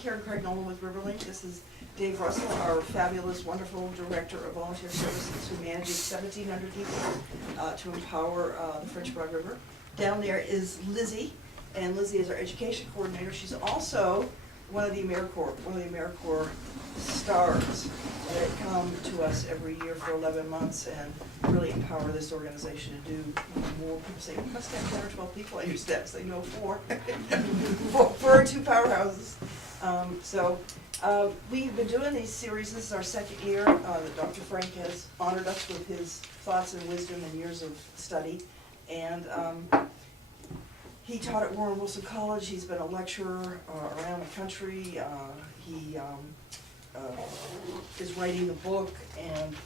Karen Craig Nolan with RiverLink. This is Dave Russell, our fabulous, wonderful Director of Volunteer Services, who manages 1,700 people to empower the French Broad River. Down there is Lizzie, and Lizzie is our education coordinator. She's also one of the AmeriCorps stars that come to us every year for 11 months and really empower this organization to do more. People say, you must have 10 or 12 people on your staff. They know 4. 4 or 2 powerhouses. We've been doing these series. This is our 2nd year that Dr. Frank has honored us with his thoughts and wisdom and years of study. And he taught at Warren Wilson College. He's been a lecturer around the country. He is writing a book, and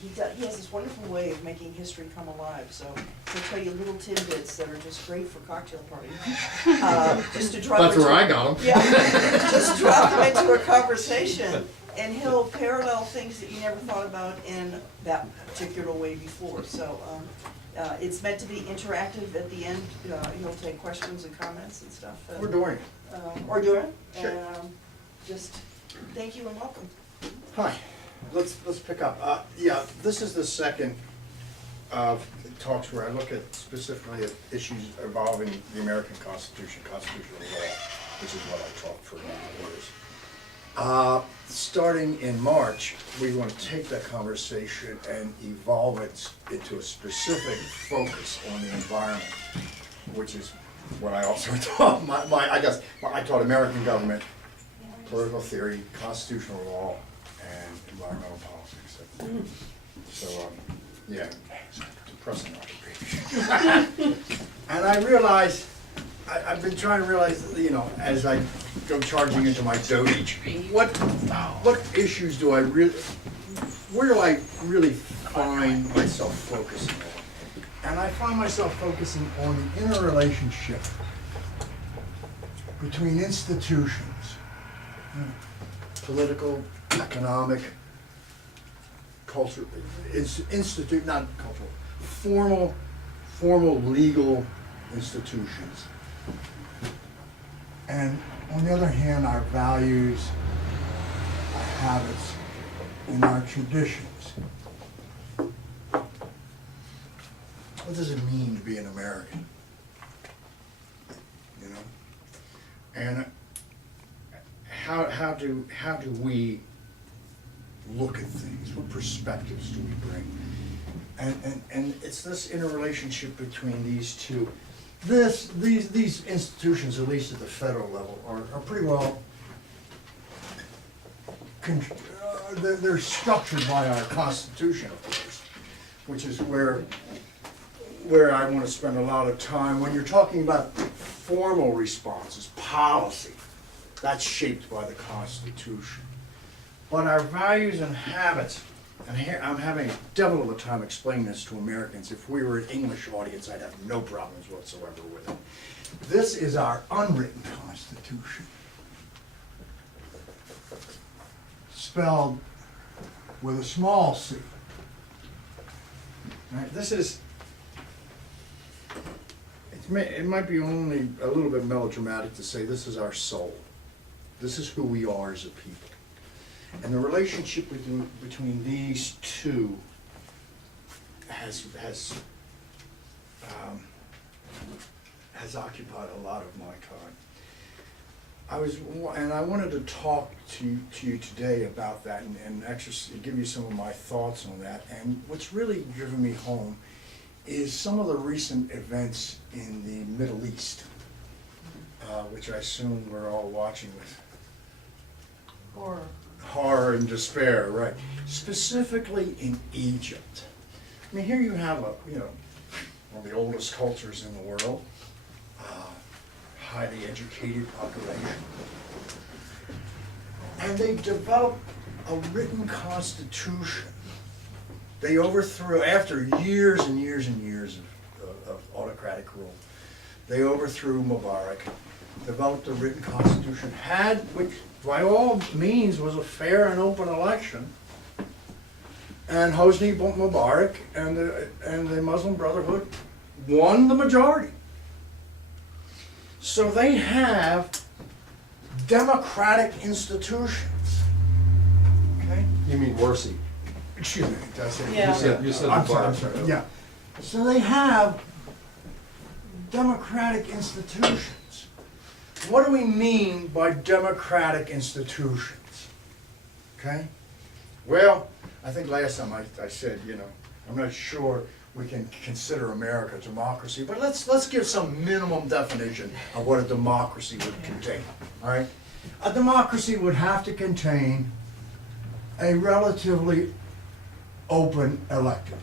he has this wonderful way of making history come alive. So he'll tell you little tidbits that are just great for cocktail parties. Just to drop That's where I got them. Yeah, just drop them into a conversation, and he'll parallel things that you never thought about in that particular way before. So it's meant to be interactive at the end. He'll take questions and comments and stuff. We're doing it. Or doing it. Sure. Just thank you and welcome. Hi. Let's pick up. Yeah, this is the 2nd talks where I look at specifically at issues involving the American Constitution, constitutional law, which is what I taught for many years. Starting in March, we want to take that conversation and evolve it into a specific focus on the environment, which is what I also taught. I taught American government, political theory, constitutional law, and environmental politics. So, yeah, it's depressing occupation. And I realize, I've been trying to realize, as I go charging into my dotage, what issues do I really, where do I really find myself focusing on? And I find myself focusing on the interrelationship between institutions, political, economic, cultural, not cultural, formal legal institutions. And on the other hand, our values, our habits, and our traditions. What does it mean to be an American? And how do we look at things? What perspectives do we bring? And it's this interrelationship between these two. These institutions, at least at the federal level, are pretty well, they're structured by our Constitution, of course, which is where I want to spend a lot of time. When you're talking about formal responses, policy, that's shaped by the Constitution. But our values and habits, and here I'm having a devil of a time explaining this to Americans. If we were an English audience, I'd have no problems whatsoever with it. This is our unwritten Constitution, spelled with a small c. Right? This is, it might be only a little bit melodramatic to say this is our soul. This is who we are as a people. And the relationship between these two has occupied a lot of my time. I wanted to talk to you today about that and actually give you some of my thoughts on that. And what's really driven me home is some of the recent events in the Middle East, which I assume we're all watching with horror and despair, right? Specifically in Egypt. I mean, here you have one of the oldest cultures in the world, highly educated population, and they've developed a written constitution. They overthrew, after years and years and years of autocratic rule, they overthrew Mubarak, developed a written constitution, which by all means was a fair and open election, and Hosni Mubarak and the Muslim Brotherhood won the majority. So they have democratic institutions. Okay? You mean Worcy? Excuse me, did I say? Yeah. You said I'm the sorry, bar. I'm sorry, yeah. So they have democratic institutions. What do we mean by democratic institutions? Okay? Well, I think last time I said, you know, I'm not sure we can consider America a democracy, but let's give some minimum definition of what a democracy would contain, all right? A democracy would have to contain a relatively open electorate.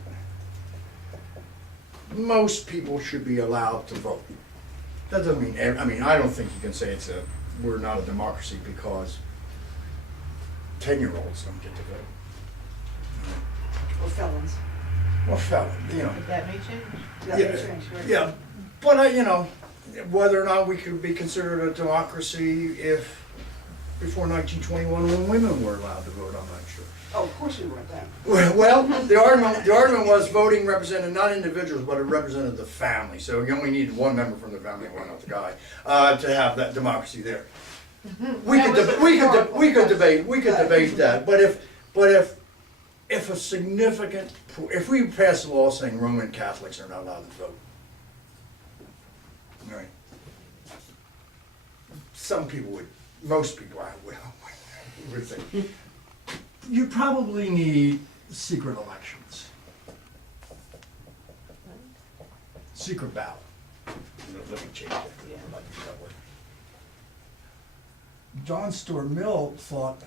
Most people should be allowed to vote. That doesn't mean, I don't think you can say we're not a democracy because 10-year-olds don't get to vote. Or felons. Well, felon, you know. But that may change. That may change, right? Yeah, but you know, whether or not we could be considered a democracy if, before 1921, when women were allowed to vote, I'm not sure. Oh, of course we weren't then. Well, the argument was voting represented not individuals, but it represented the family. So you only needed one member from the family, one not the guy, to have that democracy there. We could debate that. But if a significant, if we pass a law saying Roman Catholics are not allowed to vote, right? Some people would, most people would think. You probably need secret elections. Secret ballot. Let me change that. I like to use that word. John Stuart Mill thought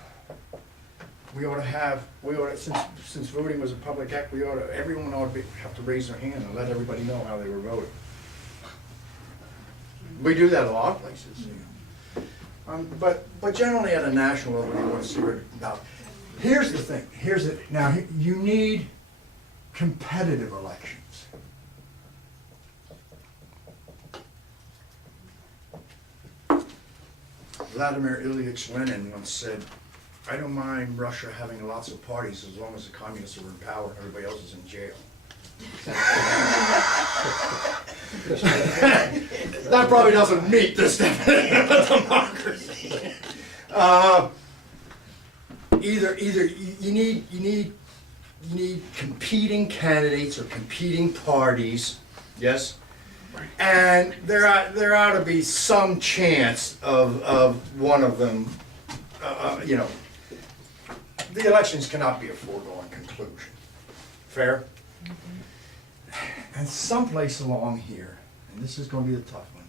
since voting was a public act, everyone ought to have to raise their hand and let everybody know how they were voting. We do that a lot of places. But generally at a national level, you want to see it now. Here's the thing. Now you need competitive elections. Vladimir Ilyich Lenin once said, "I don't mind Russia having lots of parties as long as the communists are in power and everybody else is in jail." That probably doesn't meet this definition of democracy. Either you need competing candidates or competing parties, yes, and there ought to be some chance of one of them. You know, the elections cannot be a foregone conclusion. Fair? And someplace along here, and this is going to be the tough one,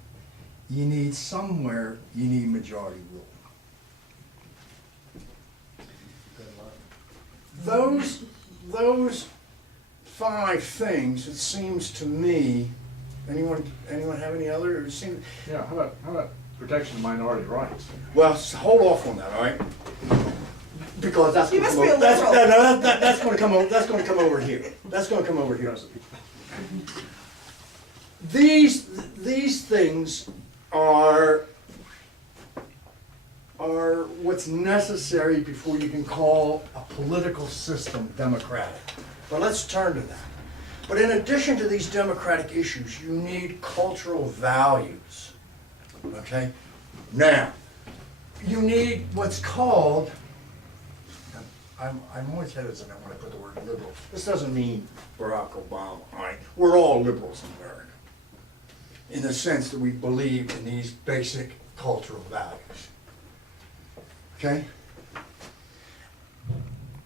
you need majority rule. Those 5 things, it seems to me, anyone have any other? Yeah, how about protection of minority rights? Well, hold off on that, all right? Because that's You going to must come be a over. liberal. That's going to come over. That's going to come over here. That's going to come over here. These things are what's necessary before you can call a political system democratic. But let's turn to that. But in addition to these democratic issues, you need cultural values. Okay? Now, you need what's called, I'm always hesitant when I put the word liberal. This doesn't mean Barack Obama, all right? We're all liberals in America, in the sense that we believe in these basic cultural values. Okay?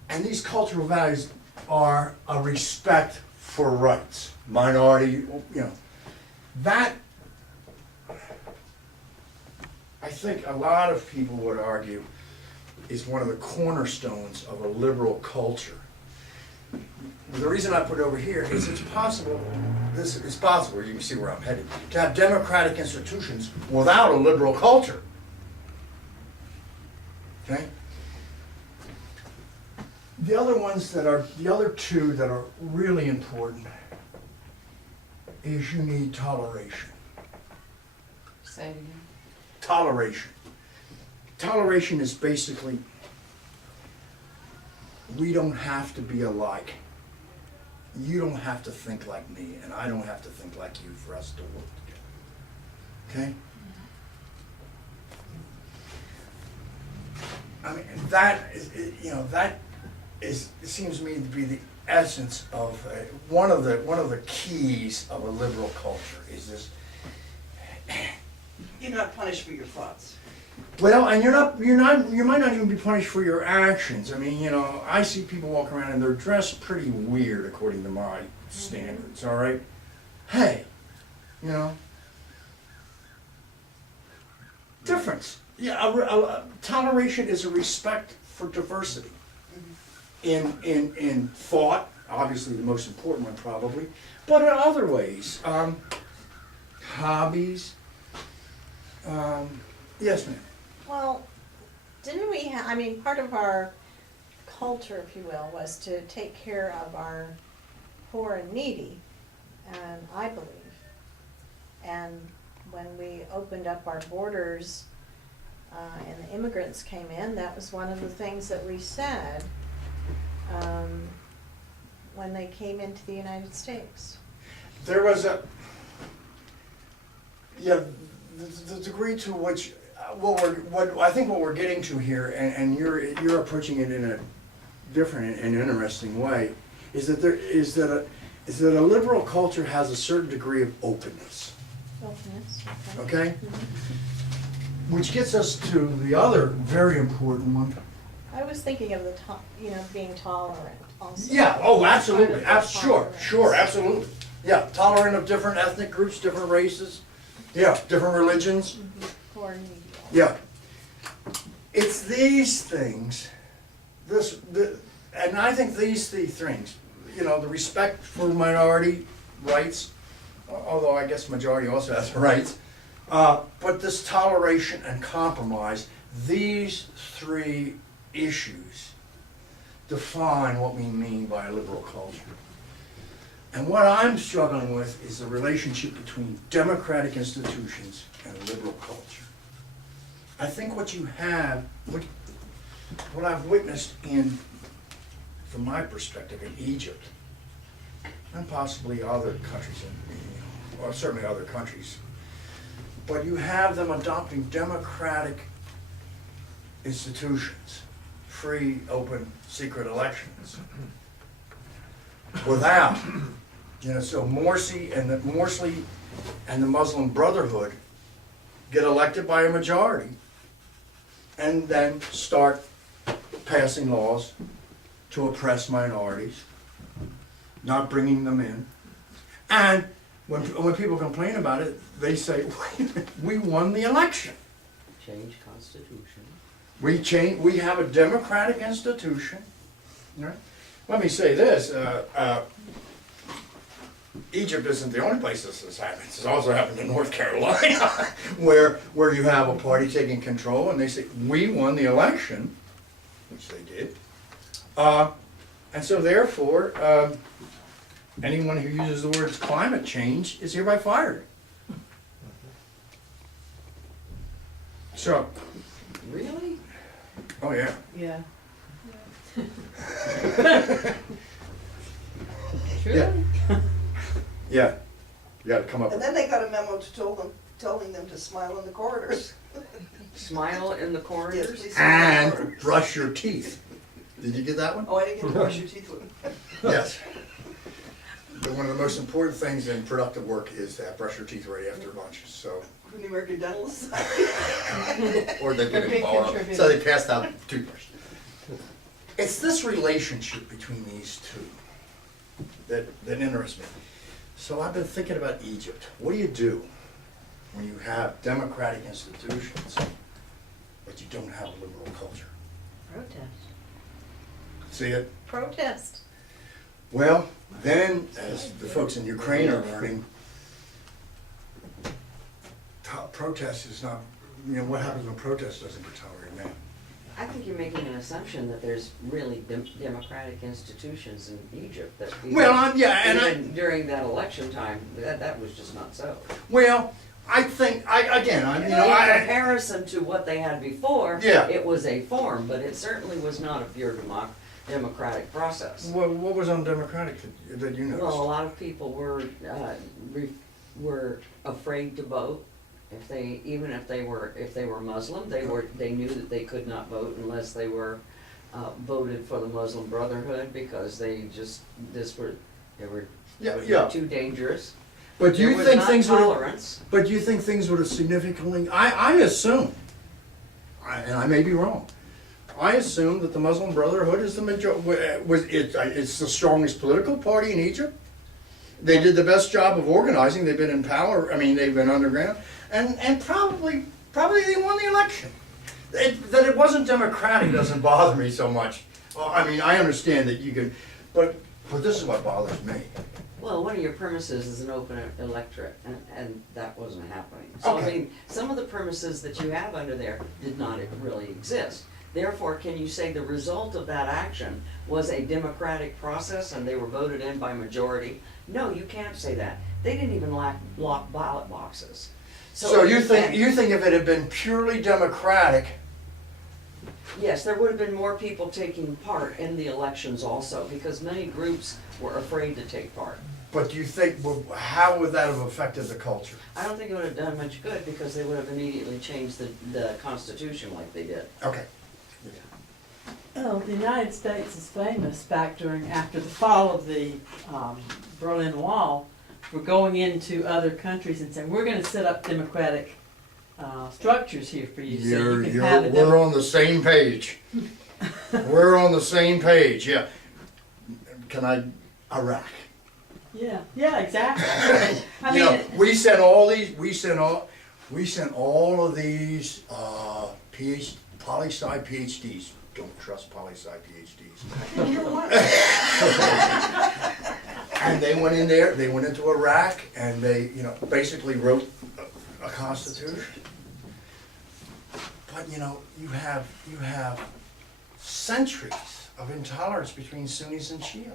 And these cultural values are a respect for rights, minority, you know. That, I think a lot of people would argue, is one of the cornerstones of a liberal culture. The reason I put it over here is it's possible, you can see where I'm headed, to have democratic institutions without a liberal culture. Okay? The other two that are really important is you need toleration. Say it again. Toleration. Toleration is basically, we don't have to be alike. You don't have to think like me, and I don't have to think like you for us to work together. Okay? I mean, that is, that is, it seems to me to be the essence of, one of the keys of a liberal culture is this. You're not punished for your thoughts. Well, and you might not even be punished for your actions. I mean, I see people walk around and they're dressed pretty weird according to my standards, all right? Hey, difference. Yeah, toleration is a respect for diversity. In thought, obviously the most important one probably, but in other ways, hobbies. Yes, ma'am. Well, didn't we, I mean, part of our culture, if you will, was to take care of our poor and needy, and I believe. And when we opened up our borders, and the immigrants came in, that was one of the things that we said, when they came into the United States. There was the degree to which, I think what we're getting to here, and you're approaching it in a different and interesting way, is that a liberal culture has a certain degree of openness. Openness, Okay? Mhm. Which gets us to the other very important one. I was thinking of being tolerant also. Yeah, oh, absolutely, Part of sure, absolutely. Yeah, tolerant of different ethnic groups, different races, yeah, different religions. Mhm. Poor and needy. Yeah. It's these things, and I think these three things, the respect for minority rights, although I guess majority also has rights, but this toleration and compromise, these three issues define what we mean by a liberal culture. And what I'm struggling with is the relationship between democratic institutions and a liberal culture. I think what you have, what I've witnessed from my perspective, in Egypt, and possibly other countries, or certainly other countries, but you have them adopting democratic institutions, free, open, secret elections, without, so Morsi and the Muslim Brotherhood get elected by a majority, and then start passing laws to oppress minorities, not bringing them in. And when people complain about it, they say, wait a minute, we won the election. Change constitution. We have a democratic institution. Right? Let me say this, Egypt isn't the only place this has happened. This has also happened in North Carolina, where you have a party taking control and they say, we won the election, which they did. And so therefore, anyone who uses the words climate change is hereby fired. So, Really? oh yeah. Yeah. Yeah. Yeah. You gotta come up And with, then they got a memo telling them to smile in the corridors. Smile in the Yes, corridors? please smile in the and corridors. brush your teeth. Did you get that one? Oh, I didn't get to brush your teeth with them. Yes. But one of the most important things in productive work is to brush your teeth right after lunch, so. From the American Dental Or Society. they Or big didn't borrow, contributor. so they passed out toothbrush. It's this relationship between these two that interests me. So I've been thinking about Egypt. What do you do when you have democratic institutions, but you don't have a liberal culture? Protest. See it? Protest. Well, then, as the folks in Ukraine are learning, protest is not, what happens when protest doesn't get tolerated, man? I think you're making an assumption that there's really democratic institutions in Egypt that Well, yeah, even during that election time, that was just not so. Well, I think, In comparison to what they had before, Yeah. it was a form, but it certainly was not a pure democratic process. what was undemocratic that you noticed? Well, a lot of people were afraid to vote. Even if they were Muslim, they knew that they could not vote unless they were, voted for the Muslim Brotherhood, because they were Yeah. too dangerous. But do There you was think not things would have, tolerance. but do you think things would have significantly, I assume, and I may be wrong, I assume that the Muslim Brotherhood is it's the strongest political party in Egypt. They did the best job of organizing, they've been in power, I mean, they've been underground, and probably they won the election. That it wasn't democratic doesn't bother me so much. Well, I mean, I understand that you can, but this is what bothers me. Well, one of your premises is an open electorate, and that wasn't happening. So, I Okay. mean, some of the premises that you have under there did not really exist. Therefore, can you say the result of that action was a democratic process and they were voted in by majority? No, you can't say that. They didn't even lock ballot boxes. So you think if it had been purely democratic, Yes, there would have been more people taking part in the elections also, because many groups were afraid to take part. but do you think, how would that have affected the culture? I don't think it would have done much good, because they would have immediately changed the Constitution like they did. Okay. Oh, the United States is famous after the fall of the Berlin Wall for going into other countries and saying, we're gonna set up democratic structures here for you, so you can have a We're on the same page. We're on the same page, yeah. Iraq. Yeah, exactly. I You know, mean, we sent all of these poli-sci PhDs. Don't trust poli-sci PhDs. And they went in there, they went into Iraq, and they, basically wrote a constitution. But, you have centuries of intolerance between Sunnis and Shia.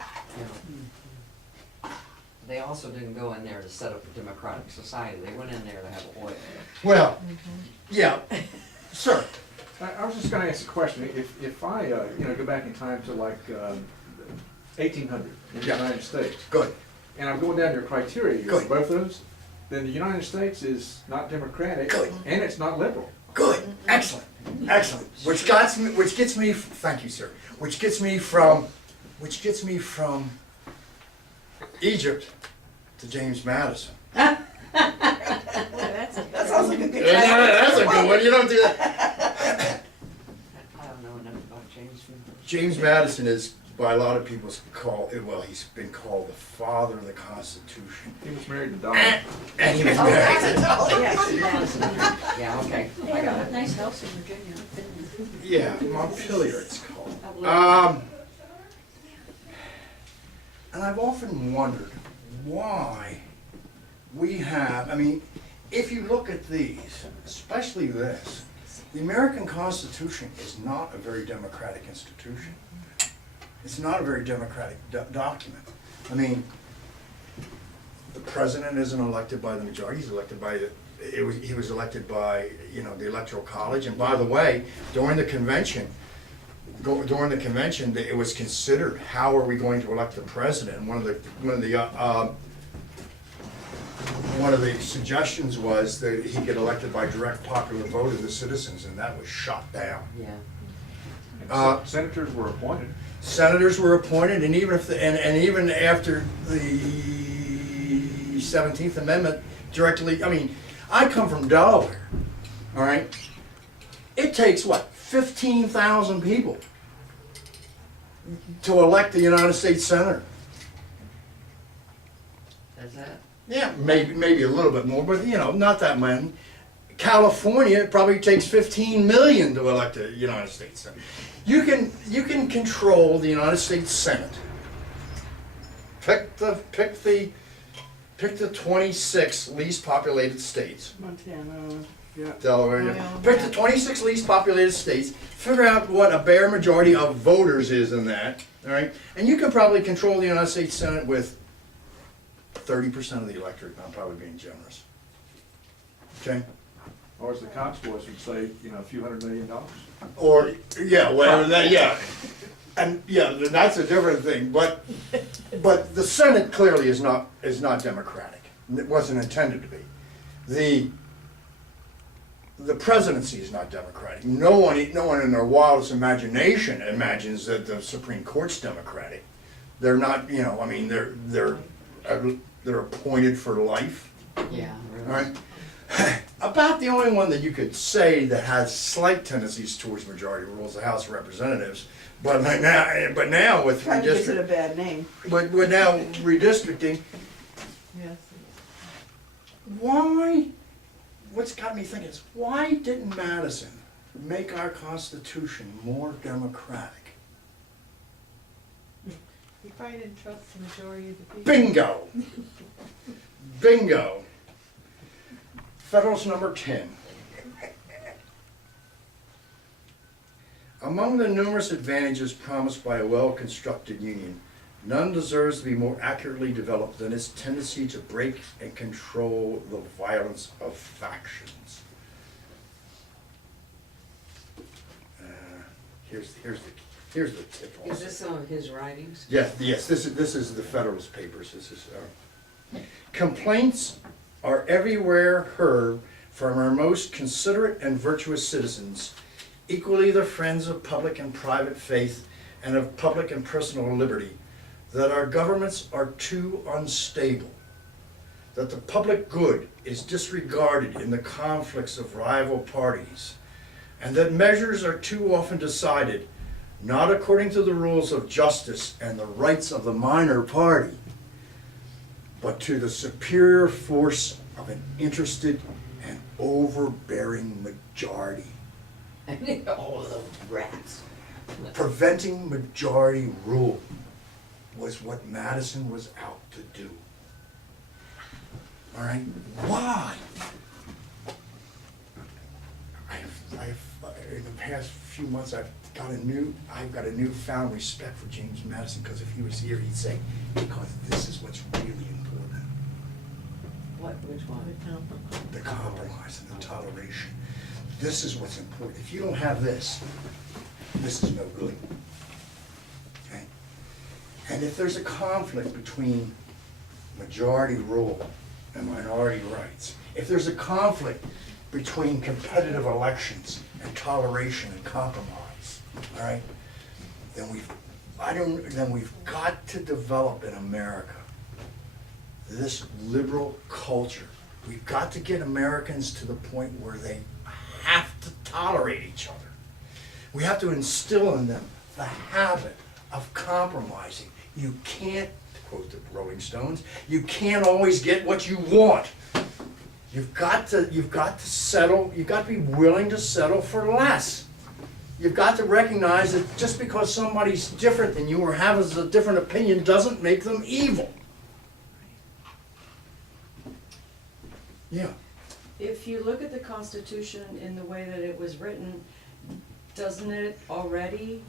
They also didn't go in there to set up a democratic society. They went in there to have oil. Well, yeah, sir. I was just gonna ask a question. If I, go back in time to like 1800 in the Yeah. United States, Good. and I'm going down your criteria here, Good. both those, then the United States is not democratic, Good. and it's not liberal. Good. Excellent. Excellent. Which gets me. Thank you, sir. Which gets me from Egypt to James Madison. That's That sounds like a good Yeah, guy. that's a good one. You don't do that. I don't know enough about James. James Madison is, by a lot of people, he's been called the father of the Constitution. He was married to Dolly. And he was Oh, married. yes, Madison. Yeah, okay, I got it. Nice house in Virginia. Yeah, Montpelier it's called. I've lived- And I've often wondered why we have, if you look at these, especially this, the American Constitution is not a very democratic institution. It's not a very democratic document. The president isn't elected by the majority, he's elected by he was elected by, the Electoral College. And by the way, during the convention, it was considered, how are we going to elect the president? And one of the suggestions was that he get elected by direct popular vote of the citizens, and that was shot down. Yeah. And senators were appointed. Senators were appointed, and even after the 17th Amendment, I come from Delaware, all right? It takes, 15,000 people to elect the United States Senator. That's that. Yeah, maybe a little bit more, but not that many. California, it probably takes 15 million to elect a United States Senator. You can control the United States Senate. Pick the 26 least populated states. Montana, Delaware. Yeah. Pick the 26 least populated states. Figure out what a bare majority of voters is in that. All right, and you can probably control the United States Senate with 30% of the electorate. I'm probably being generous. Okay. Or as the Cox boys would say, a few $100 million. Or whatever that. Yeah, and that's a different thing. But the Senate clearly is not democratic. It wasn't intended to be. the presidency is not democratic. No one in their wildest imagination imagines that the Supreme Court's democratic. They're not, I mean, they're appointed for life. Yeah, really. All right. About the only one that you could say that has slight tendencies towards majority rule is the House of Representatives. But now with Kind of gives it a redistricting, bad name. but now redistricting, Yes. why? What's got me thinking is why didn't Madison make our Constitution more democratic? You probably didn't trust the majority of the people. Bingo. Bingo. Federalist number 10. Among the numerous advantages promised by a well-constructed union, none deserves to be more accurately developed than its tendency to break and control the violence of factions. Here's the tip. Is Also. this some of his writings? Yes, this is the Federalist Papers. This is, complaints are everywhere heard from our most considerate and virtuous citizens, equally the friends of public and private faith and of public and personal liberty, that our governments are too unstable, that the public good is disregarded in the conflicts of rival parties, and that measures are too often decided not according to the rules of justice and the rights of the minor party, but to the superior force of an interested and overbearing majority. All of those rats. Preventing majority rule was what Madison was out to do. All right, why? In the past few months, I've got a newfound respect for James Madison, because if he was here, he'd say, because this is what's really important. What, which one? The compromise and the toleration. This is what's important. If you don't have this, this is no good. Okay? And if there's a conflict between majority rule and minority rights, if there's a conflict between competitive elections and toleration and compromise, all right, then we've got to develop in America this liberal culture. We've got to get Americans to the point where they have to tolerate each other. We have to instill in them the habit of compromising. You can't, to quote the Rolling Stones, you can't always get what you want. You've got to settle, you've got to be willing to settle for less. You've got to recognize that just because somebody's different than you or has a different opinion doesn't make them evil. Yeah. If you look at the Constitution in the way that it was written, doesn't it already,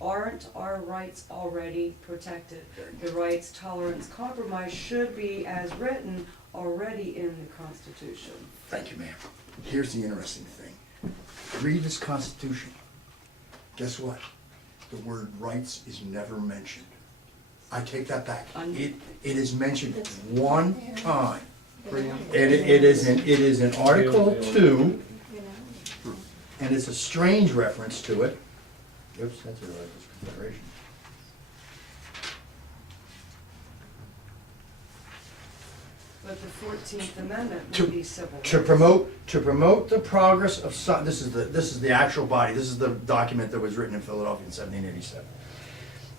aren't our rights already protected? The rights, tolerance, compromise should be, as written, already in the Constitution. Thank you, ma'am. Here's the interesting thing. Read this Constitution. Guess what? The word rights is never mentioned. I take that back. It is mentioned one time. It is in Article 2, and it's a strange reference to it. Oops, that's a religious confederation. But the 14th Amendment To- would be civil rights. To promote the progress of this is the actual body. This is the document that was written in Philadelphia in 1787.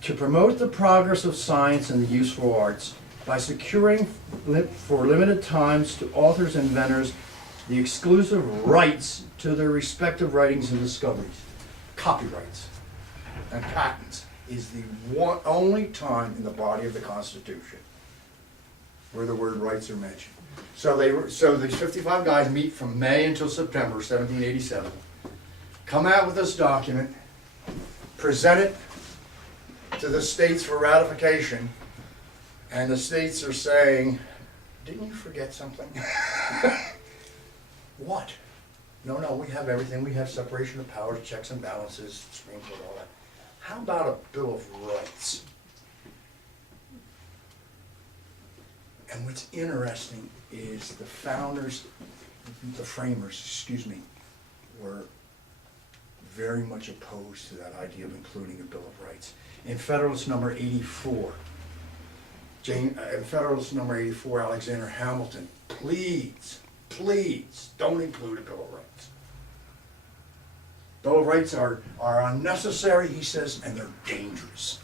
To promote the progress of science and the useful arts by securing for limited times to authors and inventors the exclusive rights to their respective writings and discoveries. Copyrights and patents is the only time in the body of the Constitution where the word rights are mentioned. So these 55 guys meet from May until September 1787, come out with this document, present it to the states for ratification, and the states are saying, didn't you forget something? What? No, we have everything. We have separation of powers, checks and balances, Supreme Court, all that. How about a Bill of Rights? And what's interesting is the founders the framers, excuse me, were very much opposed to that idea of including a Bill of Rights. In Federalist number 84, in Federalist number 84, Alexander Hamilton pleads, don't include a Bill of Rights. Bill of Rights are unnecessary, he says, and they're dangerous.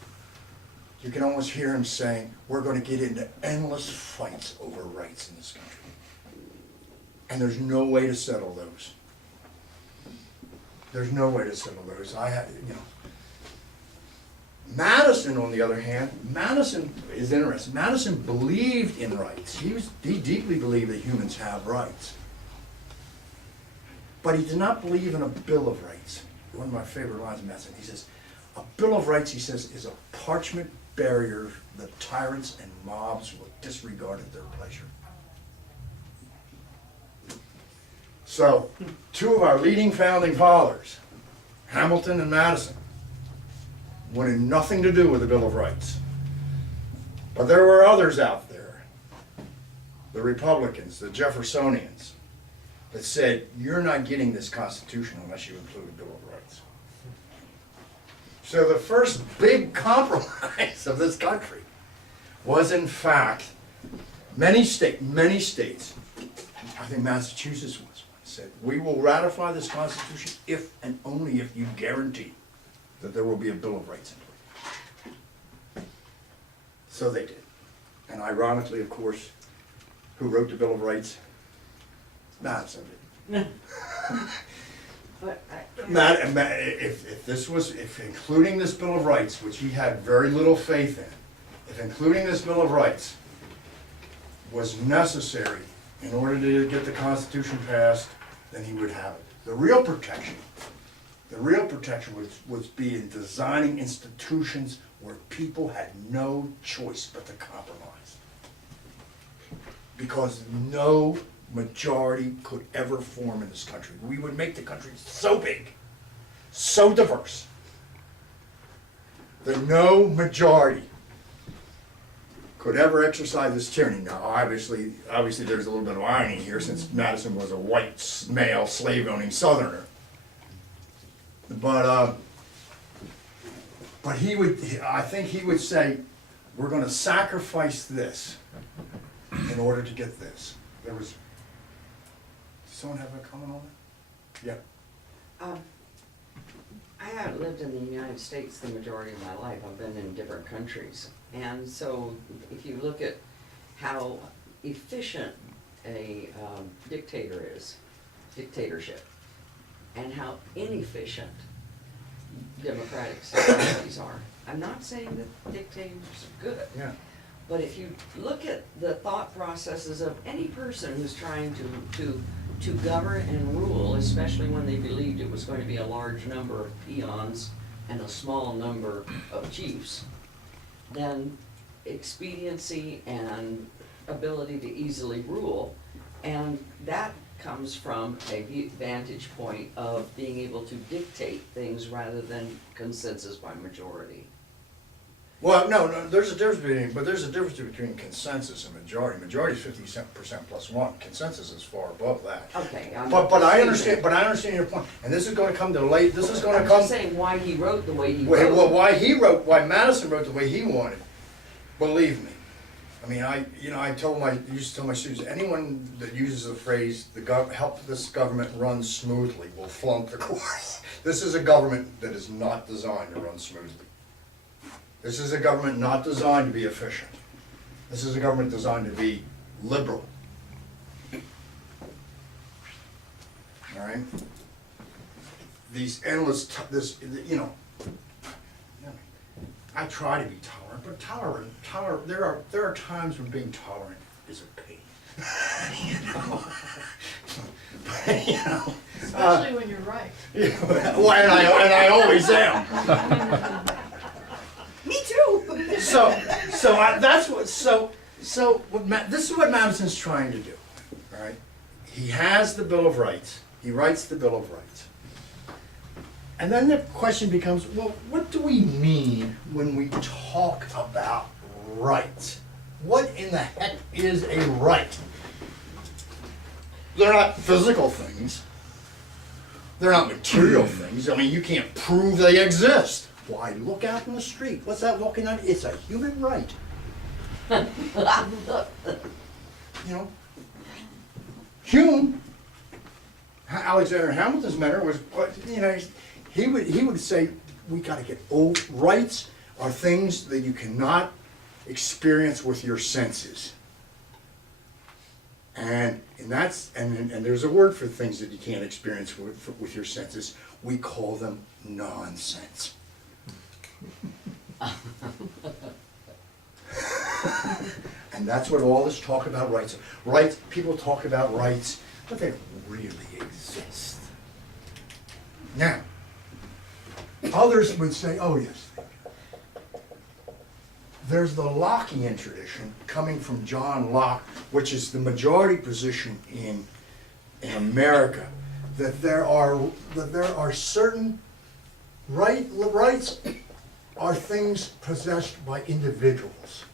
You can almost hear him saying, we're going to get into endless fights over rights in this country. And there's no way to settle those. There's no way to settle those. Madison, on the other hand, Madison is interesting. Madison believed in rights. He deeply believed that humans have rights. But he did not believe in a Bill of Rights. One of my favorite lines of Madison, he says, a Bill of Rights, he says, is a parchment barrier that tyrants and mobs will disregard at their pleasure. So, two of our leading founding fathers, Hamilton and Madison, wanted nothing to do with the Bill of Rights. But there were others out there, the Republicans, the Jeffersonians, that said, you're not getting this Constitution unless you include a Bill of Rights. So the first big compromise of this country was, in fact, many states, I think Massachusetts was one, said, we will ratify this Constitution if and only if you guarantee that there will be a Bill of Rights in place. So they did. And ironically, of course, who wrote the Bill of Rights? Madison did. But if including this Bill of Rights, which he had very little faith in, if including this Bill of Rights was necessary in order to get the Constitution passed, then he would have it. The real protection was be in designing institutions where people had no choice but to compromise. Because no majority could ever form in this country. We would make the country so big, so diverse, that no majority could ever exercise this tyranny. Now, obviously there's a little bit of irony here, since Madison was a white male slave-owning Southerner. But I think he would say, we're going to sacrifice this in order to get this. Does someone have a comment on that? Yeah. I haven't lived in the United States the majority of my life. I've been in different countries. And so if you look at how efficient a dictatorship, and how inefficient democratic societies are. I'm not saying that dictators are good. Yeah. But if you look at the thought processes of any person who's trying to govern and rule, especially when they believed it was going to be a large number of peons and a small number of chiefs, then expediency and ability to easily rule, and that comes from a vantage point of being able to dictate things rather than consensus by majority. Well, no, there's a difference between consensus and majority. Majority is 50% plus one. Consensus is far above that. Okay. But I understand your point, and this is going to come to late. This is going to I'm come. just saying why he wrote the way he wrote. Well, why Madison wrote the way he wanted. Believe me. I mean, I used to tell my students, anyone that uses the phrase "help this government run smoothly" will flunk the course. This is a government that is not designed to run smoothly. This is a government not designed to be efficient. This is a government designed to be liberal. All right? These endless, I try to be tolerant, but there are times when being tolerant is a pain. Especially when you're right. Well, and I always am. Me too. This is what Madison's trying to do. All right, he has the Bill of Rights. He writes the Bill of Rights, and then the question becomes, well, what do we mean when we talk about rights? What in the heck is a right? They're not physical things. They're not material things. I mean, you can't prove they exist. Why, look out in the street. What's that walking on? It's a human right. You know? Hume, Alexander Hamilton's mentor was, you know, he would say, we gotta get old. Rights are things that you cannot experience with your senses. And that's, and there's a word for things that you can't experience with your senses. We call them nonsense. And that's what all this talk about rights. Rights, people talk about rights, but they don't really exist. Now, others would say, oh yes, there's the Lockean tradition coming from John Locke, which is the majority position in America, that there are certain rights are things possessed by individuals.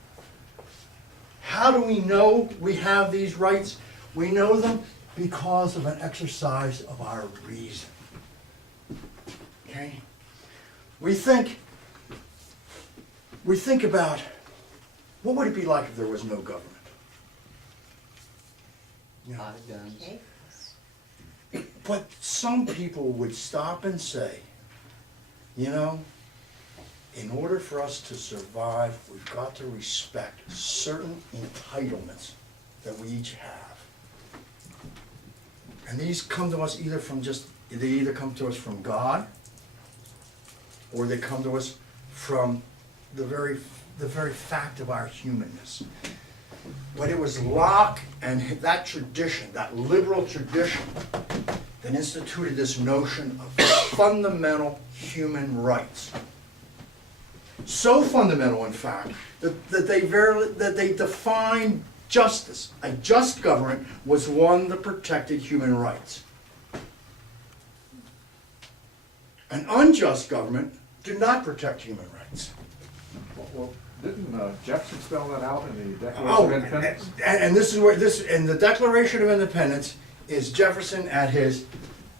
How do we know we have these rights? We know them because of an exercise of our reason. Okay? We think about, what would it be like if there was no government? You know, Guns. Okay. but some people would stop and say, you know, in order for us to survive, we've got to respect certain entitlements that we each have. And these come to us either from they either come to us from God, or they come to us from the very fact of our humanness. But it was Locke and that tradition, that liberal tradition, that instituted this notion of fundamental human rights. So fundamental, in fact, that they defined justice. A just government was one that protected human rights. An unjust government did not protect human rights. Well, didn't Jefferson spell that out in the Declaration Oh, of Independence? and this is where in the Declaration of Independence is Jefferson at his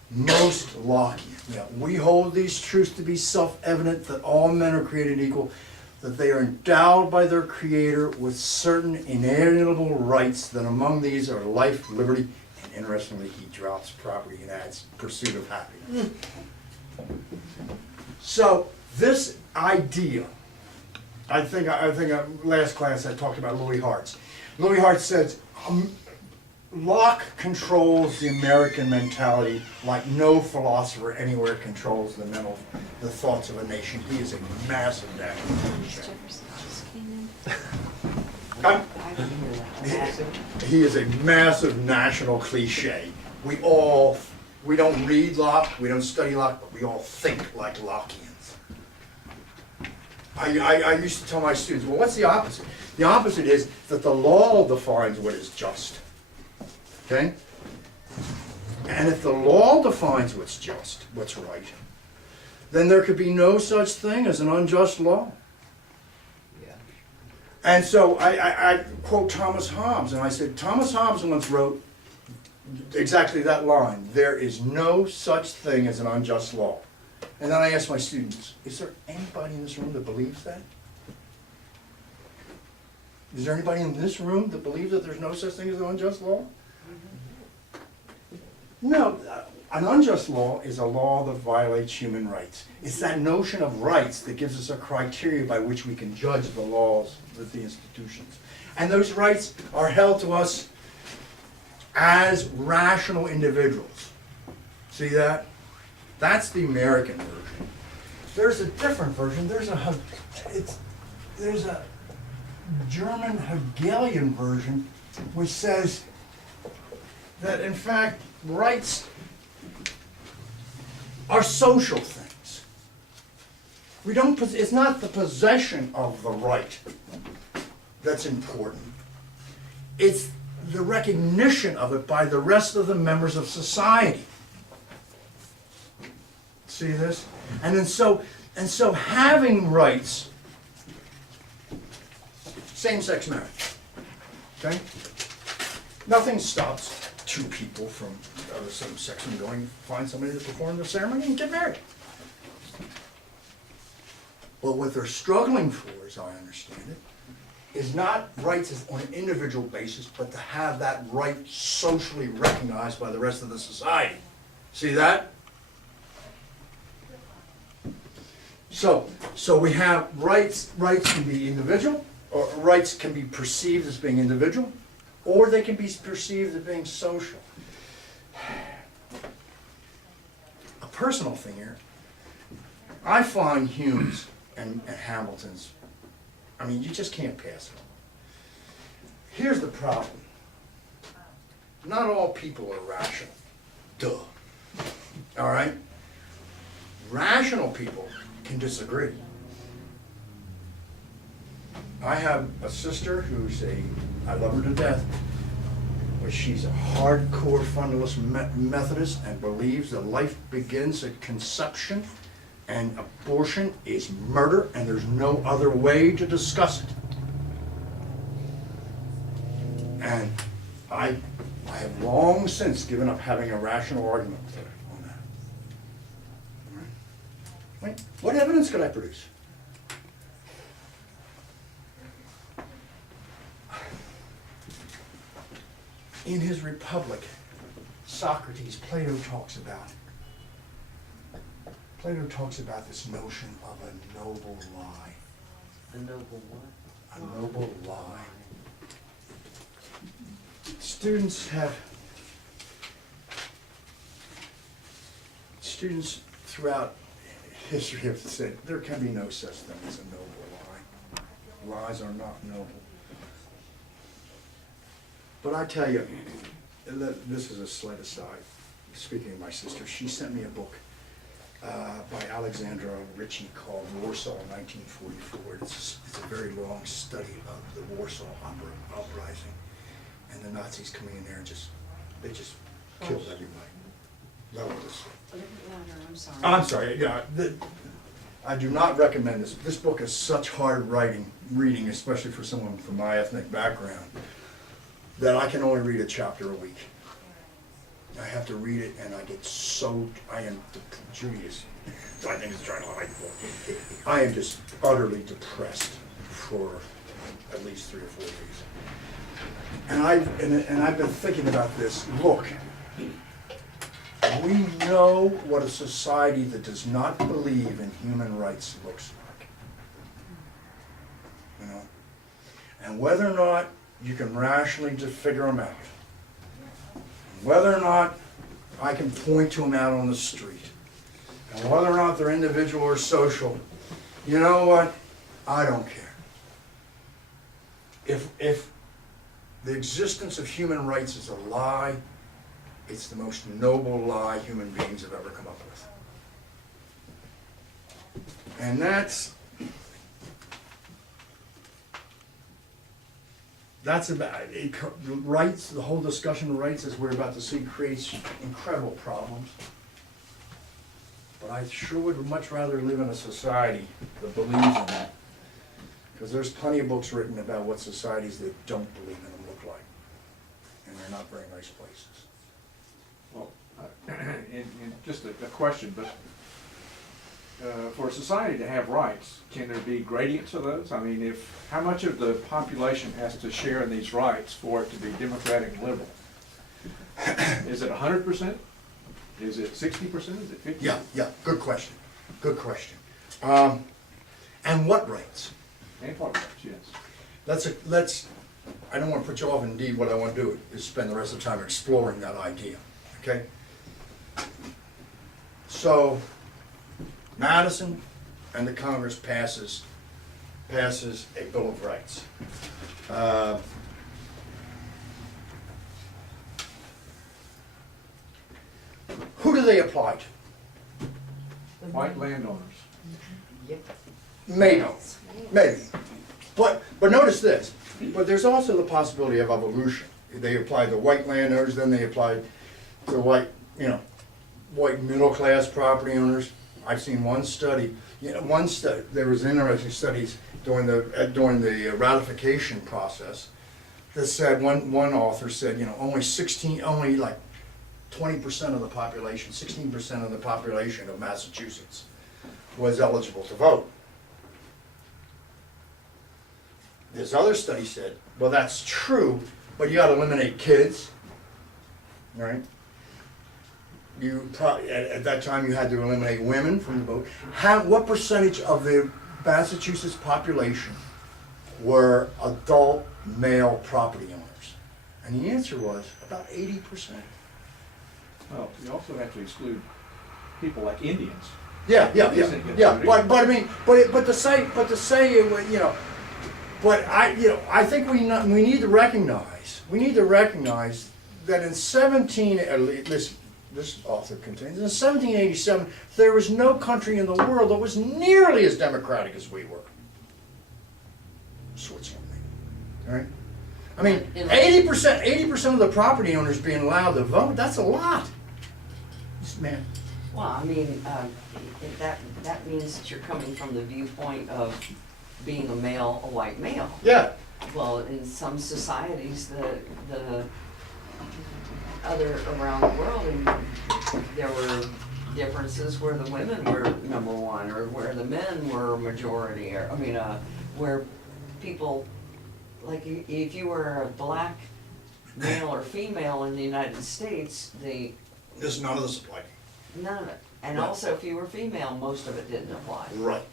most Lockean. Yeah, we hold these truths to be self-evident, that all men are created equal, that they are endowed by their Creator with certain inalienable rights, that among these are life, liberty, and interestingly, he drops property and adds pursuit of happiness. So this idea, I think last class I talked about Louis Hartz. Louis Hartz says, Locke controls the American mentality like no philosopher anywhere controls the thoughts of a nation. He is a massive national cliche. He is a massive national cliche. We don't read Locke, we don't study Locke, but we all think like Lockeans. I used to tell my students, well, what's the opposite? The opposite is that the law defines what is just. Okay? And if the law defines what's just, what's right, then there could be no such thing as an unjust law. Yeah. And so I quote Thomas Hobbes, and I said, Thomas Hobbes once wrote exactly that line, there is no such thing as an unjust law. And then I asked my students, is there anybody in this room that believes that? Is there anybody in this room that believes that there's no such thing as an unjust law? No, an unjust law is a law that violates human rights. It's that notion of rights that gives us a criteria by which we can judge the laws of the institutions. And those rights are held to us as rational individuals. See that? That's the American version. There's a different version. There's a German Hegelian version which says that in fact rights are social things. It's not the possession of the right that's important. It's the recognition of it by the rest of the members of society. See this? And so having rights, same-sex marriage, okay? Nothing stops two people from the same sex and going find somebody to perform the ceremony and get married. But what they're struggling for, as I understand it, is not rights on an individual basis, but to have that right socially recognized by the rest of the society. See that? So we have rights can be individual, or rights can be perceived as being individual, or they can be perceived as being social. A personal thing here, I find Hume's and Hamilton's, I mean, you just can't pass it. Here's the problem. Not all people are rational. Duh. All right? Rational people can disagree. I have a sister who's I love her to death, but she's a hardcore fundamentalist Methodist and believes that life begins at conception and abortion is murder and there's no other way to discuss it. And I have long since given up having a rational argument with her on that. All right? Wait, what evidence could I produce? In his Republic, Socrates, Plato talks about this notion of a noble lie. A noble what? A noble lie. Students throughout history have said there can be no such thing as a noble lie. Lies are not noble. But I tell you, this is a slight aside. Speaking of my sister, she sent me a book by Alexandra Ritchie called Warsaw 1944. It's a very long study of the Warsaw Uprising and the Nazis coming in there and they just killed everybody. That was I'm sorry. I'm sorry. Yeah, I do not recommend this. This book is such hard reading, especially for someone from my ethnic background, that I can only read a chapter a week. I have to read it, and I am, Judy I think is trying to like the book. I am just utterly depressed for at least 3 or 4 days. And I've been thinking about this. Look, we know what a society that does not believe in human rights looks like. You know? And whether or not you can rationally just figure them out. Whether or not I can point to them out on the street. And whether or not they're individual or social, you know what? I don't care. If the existence of human rights is a lie, it's the most noble lie human beings have ever come up with. And that's about it. Rights, the whole discussion of rights, as we're about to see, creates incredible problems. But I sure would much rather live in a society that believes in that. Because there's plenty of books written about what societies that don't believe in them look like. And they're not very nice places. Well, and just a question, but for a society to have rights, can there be gradients of those? I mean, how much of the population has to share in these rights for it to be democratic and liberal? Is it 100%? Is it 60%? Is it 50%? Yeah, good question. Good question. And what rights? And part rights, yes. I don't want to put you off. Indeed, what I want to do is spend the rest of the time exploring that idea. Okay? So, Madison and the Congress passes a Bill of Rights. Who do they apply to? White landowners. Yep. Maybe. But notice this. But there's also the possibility of evolution. They apply to white landowners, then they apply to white middle class property owners. I've seen one study. There was interesting studies during the ratification process that said, one author said, you know, only like 20% of the population, 16% of the population of Massachusetts was eligible to vote. This other study said, well, that's true, but you gotta eliminate kids, right? You probably, at that time, you had to eliminate women from the vote. What percentage of the Massachusetts population were adult male property owners? And the answer was about 80%. Well, you also have to exclude people like Indians. Yeah, Yeah. but I mean, but to say, you know, I think we need to recognize that in this author contains, in 1787, there was no country in the world that was nearly as democratic as we were. Switzerland, right? I mean, 80% of the property owners being allowed to vote, that's a lot. Man. Well, I mean, that means that you're coming from the viewpoint of being a male, a white male. Yeah. Well, in some societies, the other around the world, and there were differences where the women were number one, or where the men were majority, or, I mean, where people, like, if you were a black male or female in the United States, There's none of this applied. none of it. And Right. also, if you were female, most of it didn't apply. Right.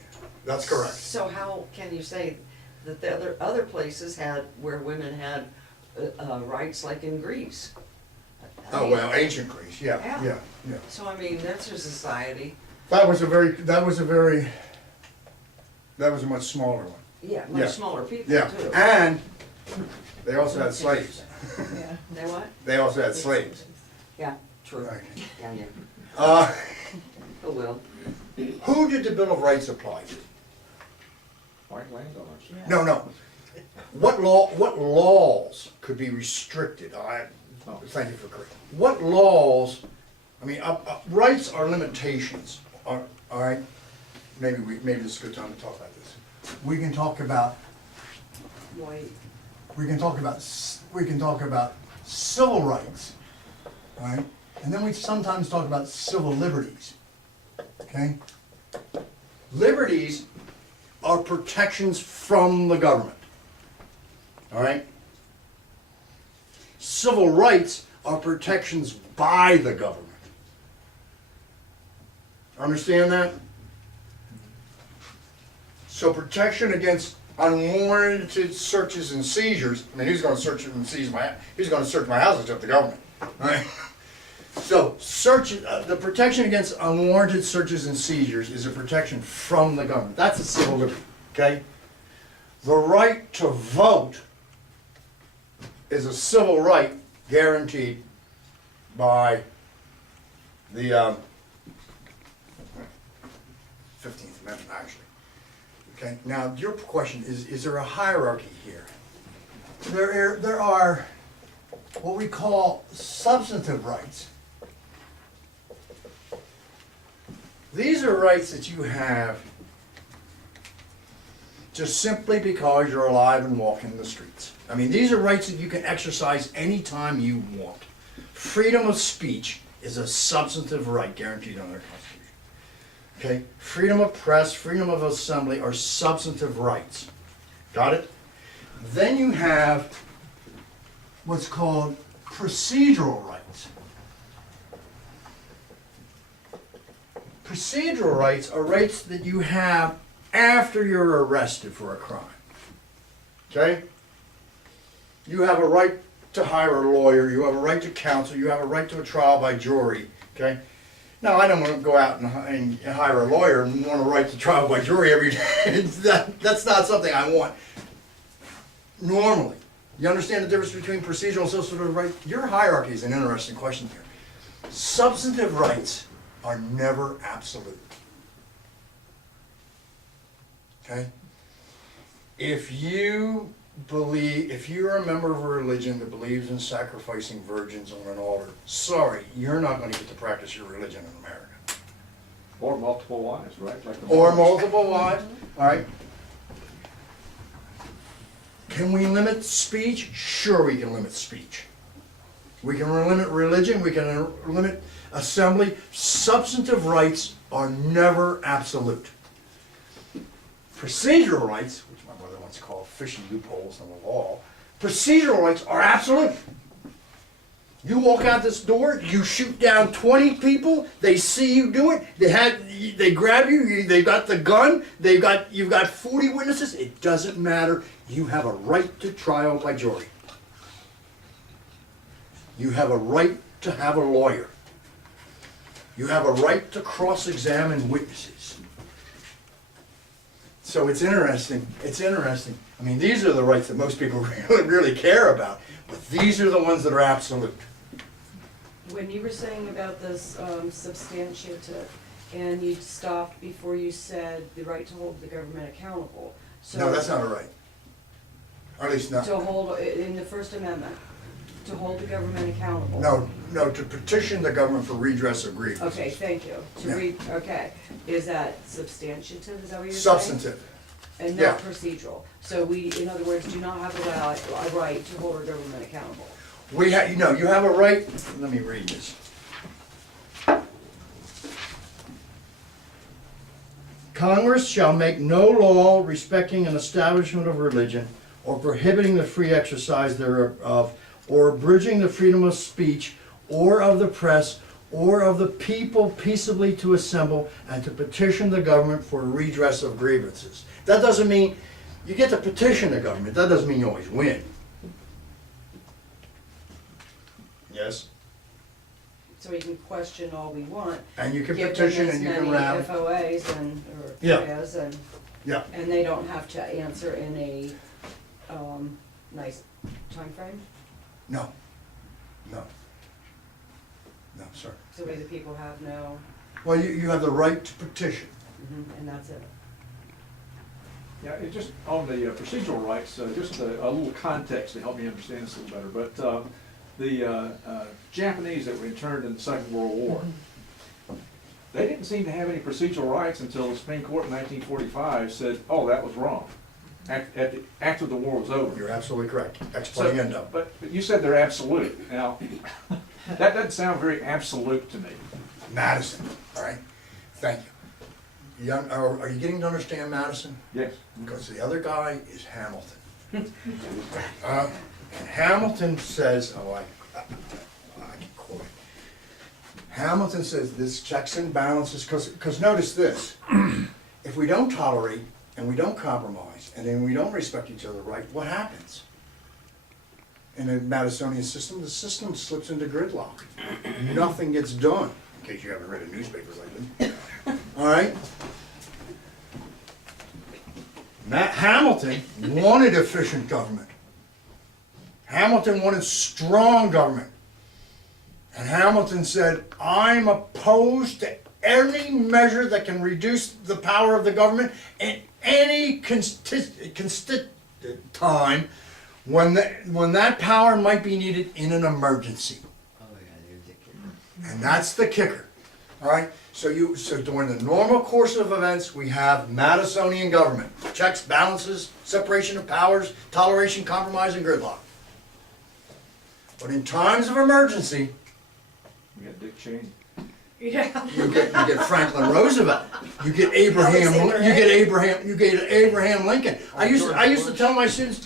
That's correct. So how can you say that the other places had, where women had rights like in Greece? I Oh, mean, well, ancient Greece, yeah. So I mean, that's a society, That was a much smaller one. yeah, Yeah. much smaller people Yeah, too. and they also had slaves. Yeah. They what? They also had slaves. Yeah, true. Right. Yeah. Uh, Oh, well. who did the Bill of Rights apply to? White landowners. No. What laws could be restricted? Thank you for correcting. What laws, I mean, rights are limitations, all right? Maybe this is a good time to talk about this. We can talk about civil rights, all right? And then we sometimes talk about civil liberties, okay? Liberties are protections from the government, all right? Civil rights are protections by the government. Understand that? So protection against unwarranted searches and seizures, I mean, who's gonna search and seize who's gonna search my house except the government, right? So the protection against unwarranted searches and seizures is a protection from the government. That's a civil liberty, okay? The right to vote is a civil right guaranteed by the 15th Amendment, actually. Okay, now your question is there a hierarchy here? There are what we call substantive rights. These are rights that you have just simply because you're alive and walking the streets. I mean, these are rights that you can exercise anytime you want. Freedom of speech is a substantive right guaranteed under the Constitution. Okay? Freedom of press, freedom of assembly are substantive rights. Got it? Then you have what's called procedural rights. Procedural rights are rights that you have after you're arrested for a crime. Okay? You have a right to hire a lawyer, you have a right to counsel, you have a right to a trial by jury. Okay? Now, I don't want to go out and hire a lawyer and want a right to trial by jury every day. That's not something I want. Normally. You understand the difference between procedural and substantive rights? Your hierarchy is an interesting question here. Substantive rights are never absolute. Okay? If you're a member of a religion that believes in sacrificing virgins on an altar, sorry, you're not going to get to practice your religion in America. Or multiple wives, right? Like the Or Mormons. multiple wives, all right? Can we limit speech? Sure, we can limit speech. We can limit religion, we can limit assembly. Substantive rights are never absolute. Procedural rights, which my brother once called fishing loopholes in the law, procedural rights are absolute. You walk out this door, you shoot down 20 people, they see you do it, they grab you, they got the gun, you've got 40 witnesses, it doesn't matter. You have a right to trial by jury. You have a right to have a lawyer. You have a right to cross-examine witnesses. So it's interesting. I mean, these are the rights that most people really care about, but these are the ones that are absolute. When you were saying about this substantiative, and you stopped before you said the right to hold the government accountable, so. No, that's not a right. Or at least not. To hold, in the First Amendment, to hold the government accountable. No, to petition the government for redress of grievances. Okay, thank you. To Yeah. read, okay, is that substantive, is that what you're saying? Substantive. And yeah. not procedural. So we, in other words, do not have a right to hold our government accountable. You have a right, let me read this. Congress shall make no law respecting an establishment of religion or prohibiting the free exercise thereof or abridging the freedom of speech or of the press or of the people peaceably to assemble and to petition the government for redress of grievances. That doesn't mean, you get to petition the government, that doesn't mean you always win. Yes? So we can question all we want. And you can give them petition as and you can many rally. FOAs and, or Yeah. FOIAs and, Yeah. and they don't have to answer in a, nice timeframe? No. No, sir. So we the people have no, Well, you have the right to petition. and that's it. Yeah, it just, on the procedural rights, just a little context to help me understand this a little better, but the Japanese that were interned in the Second World War, they didn't seem to have any procedural rights until the Supreme Court in 1945 said, oh, that was wrong, after the war was over. You're absolutely correct. Ex So, pleniendo. but you said they're absolute. Now, that doesn't sound very absolute to me. Madison, all right? Thank you. Are you getting to understand Madison? Yes. Because the other guy is Hamilton. And Hamilton says, I can quote it. Hamilton says this checks and balances, because notice this, if we don't tolerate and we don't compromise and then we don't respect each other right, what happens? In a Madisonian system, the system slips into gridlock. Nothing gets done, in case you haven't read a newspaper lately. All right? Hamilton wanted efficient government. Hamilton wanted strong government. And Hamilton said, I'm opposed to any measure that can reduce the power of the government in any time when that power might be needed in an emergency. Oh, yeah, there's a kicker. And that's the kicker. All right? So during the normal course of events, we have Madisonian government. Checks, balances, separation of powers, toleration, compromise, and gridlock. But in times of emergency, We got Dick Cheney. Yeah. you get Franklin Roosevelt. You get Abraham Lincoln. I used to tell my students,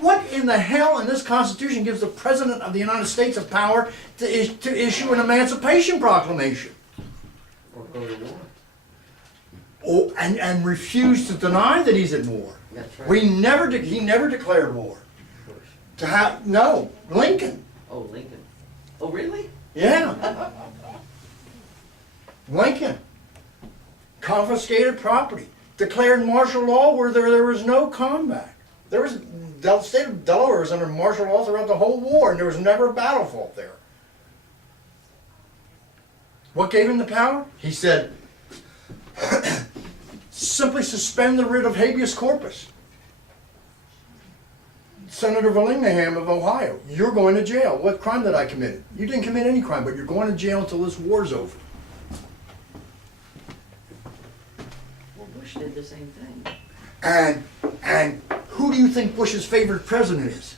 what in the hell in this Constitution gives the President of the United States a power to issue an Emancipation Proclamation? Or go to war. Oh, and refuse to deny that he's at war. That's right. He never declared war. Of course. Lincoln. Oh, Lincoln. Oh, really? Yeah. Lincoln. Confiscated property. Declared martial law where there was no combat. The state of Delaware was under martial law throughout the whole war, and there was never a battle fought there. What gave him the power? He said, simply suspend the writ of habeas corpus. Senator Vallandigham of Ohio, you're going to jail. What crime did I commit? You didn't commit any crime, but you're going to jail until this war's over. Well, Bush did the same thing. And Who do you think Bush's favorite president is?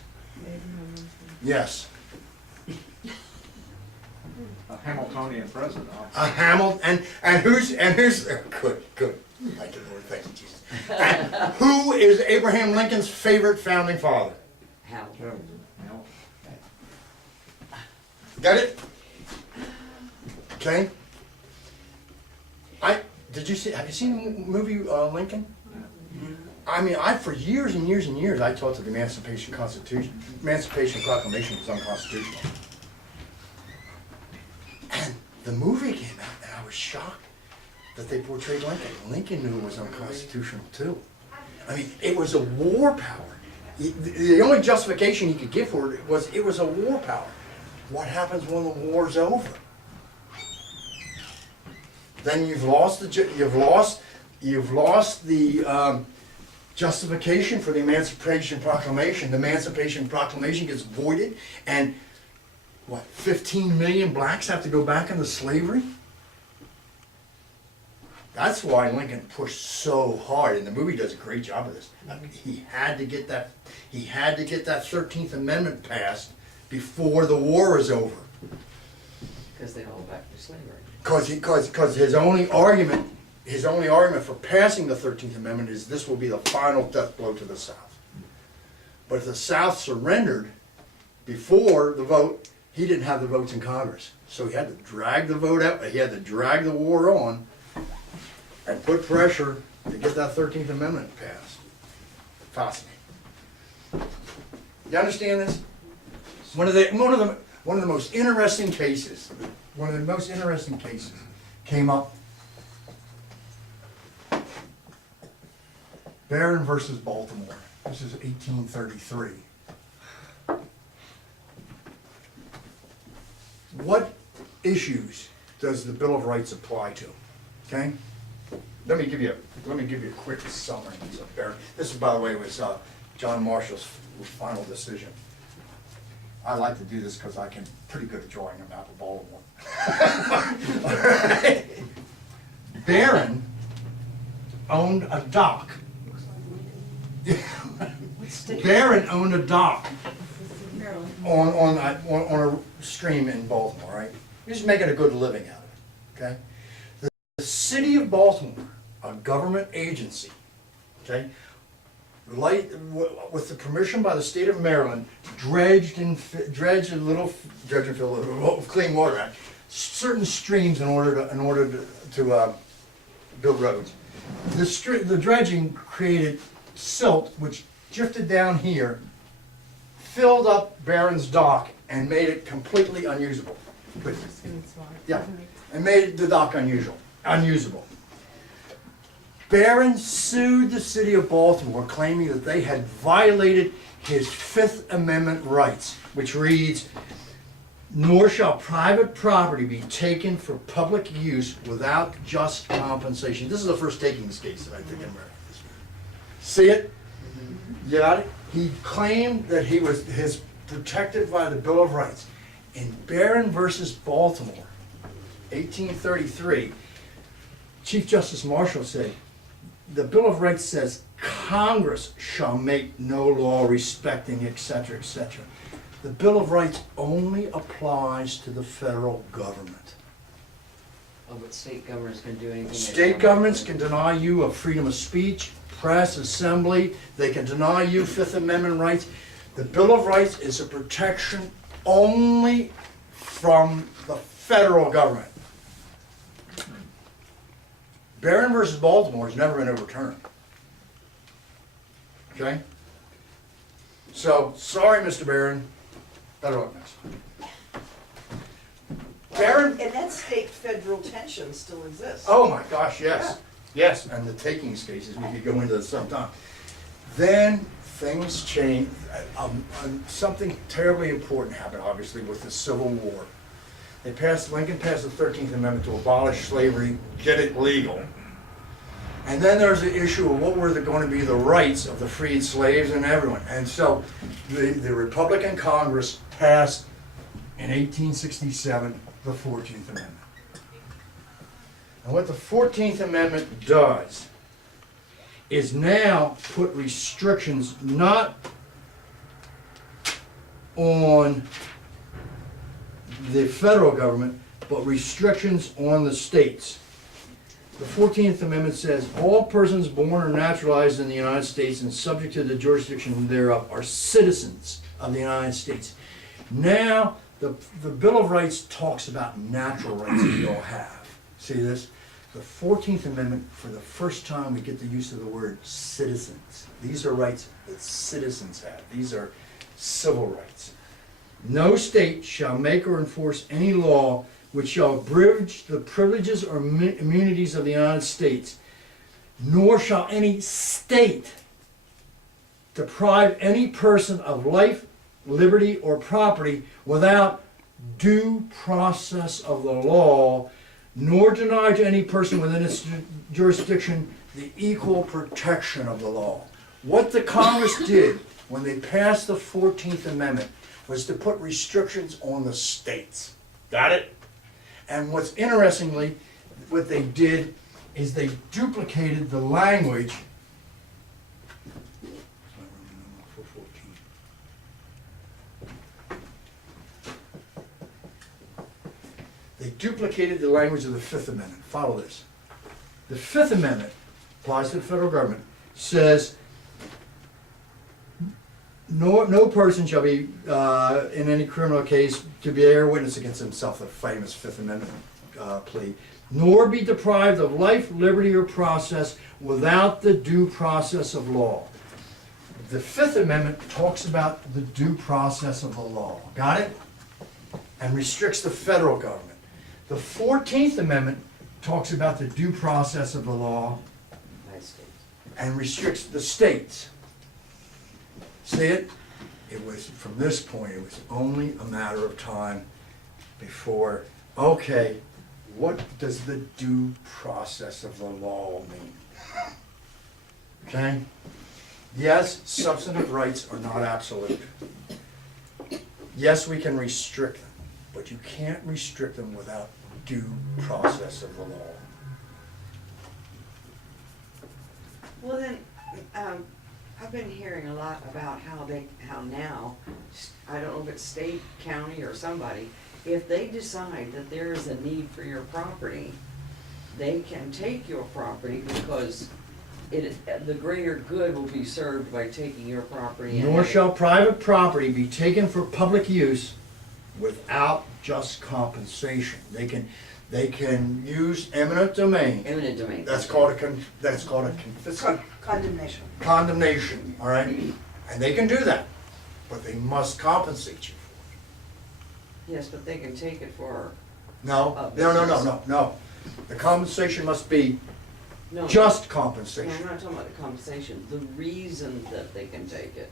Yes. A Hamiltonian president. A Hamilton, and who's good. Thank you, Lord, thank you, Jesus. And who is Abraham Lincoln's favorite founding father? How? Yeah. Got it? Okay. Have you seen the movie Lincoln? I mean, for years and years and years, I thought that the Emancipation Proclamation was unconstitutional. And the movie came out, and I was shocked that they portrayed Lincoln. Lincoln knew it was unconstitutional too. I mean, it was a war power. The only justification he could give for it was a war power. What happens when the war's over? Then you've lost the justification for the Emancipation Proclamation. The Emancipation Proclamation gets voided, and what, 15 million blacks have to go back into slavery? That's why Lincoln pushed so hard, and the movie does a great job of this. He had to get that 13th Amendment passed before the war was over. Because they hold back to slavery. Because his only argument for passing the 13th Amendment is this will be the final death blow to the South. But if the South surrendered before the vote, he didn't have the votes in Congress. So he had to drag the vote out, he had to drag the war on and put pressure to get that 13th Amendment passed. Fascinating. You understand this? One of the most interesting cases, came up. Barron versus Baltimore. This is 1833. What issues does the Bill of Rights apply to? Okay? Let me give you a quick summary of Barron. This, by the way, was John Marshall's final decision. I like to do this because I can pretty good at drawing a map of Baltimore. Barron owned a dock. Barron owned a dock on a stream in Baltimore, right? He was making a good living out of it, okay? The city of Baltimore, a government agency, okay, with the permission by the state of Maryland, dredged and filled a little Clean Water Act, certain streams in order to build roads. The dredging created silt, which drifted down here, filled up Barron's dock, and made it completely unusable. Yeah, and made the dock unusable. Barron sued the city of Baltimore, claiming that they had violated his Fifth Amendment rights, which reads, "Nor shall private property be taken for public use without just compensation." This is the first takings case that I think in America. See it? You got it? He claimed that he was protected by the Bill of Rights. In Barron versus Baltimore, 1833, Chief Justice Marshall said, the Bill of Rights says Congress shall make no law respecting, etc., etc. The Bill of Rights only applies to the federal government. Oh, but state governments can do anything. State governments can deny you of freedom of speech, press, assembly. They can deny you Fifth Amendment rights. The Bill of Rights is a protection only from the federal government. Barron versus Baltimore has never been overturned. Okay? So, sorry, Mr. Barron. Better luck next time. Barron? And that state-federal tension still exists. Oh my gosh, yes. Yes, and the takings cases, we could go into this sometime. Then things changed. Something terribly important happened, obviously, with the Civil War. Lincoln passed the 13th Amendment to abolish slavery, get it legal. And then there's the issue of what were going to be the rights of the freed slaves and everyone. And so the Republican Congress passed in 1867 the 14th Amendment. And what the 14th Amendment does is now put restrictions not on the federal government, but restrictions on the states. The 14th Amendment says, all persons born or naturalized in the United States and subject to the jurisdiction thereof are citizens of the United States. Now, the Bill of Rights talks about natural rights that we all have. See this? The 14th Amendment, for the first time, we get the use of the word citizens. These are rights that citizens have. These are civil rights. No state shall make or enforce any law which shall abridge the privileges or immunities of the United States, nor shall any state deprive any person of life, liberty, or property without due process of the law, nor deny to any person within its jurisdiction the equal protection of the law. What the Congress did when they passed the 14th Amendment was to put restrictions on the states. Got it? And what's interestingly, what they did is they duplicated the language. They duplicated the language of the Fifth Amendment. Follow this. The Fifth Amendment applies to the federal government, says no person shall be, in any criminal case, to bear witness against himself, the famous Fifth Amendment plea, nor be deprived of life, liberty, or process without the due process of law. The Fifth Amendment talks about the due process of the law. Got it? And restricts the federal government. The 14th Amendment talks about the due process of the law and restricts the states. See it? It was, from this point, it was only a matter of time before, okay, what does the due process of the law mean? Okay? Yes, substantive rights are not absolute. Yes, we can restrict them, but you can't restrict them without due process of the law. Well then, I've been hearing a lot about how now, I don't know if it's state, county, or somebody, if they decide that there is a need for your property, they can take your property because the greater good will be served by taking your property. Nor shall private property be taken for public use without just compensation. They can use eminent domain. Eminent domain. That's called a Condemnation. condemnation, all right? And they can do that, but they must compensate you for Yes, but they can take it for, it. No. The compensation must be no. just No, compensation. I'm not talking about the compensation, the reason that they can take it.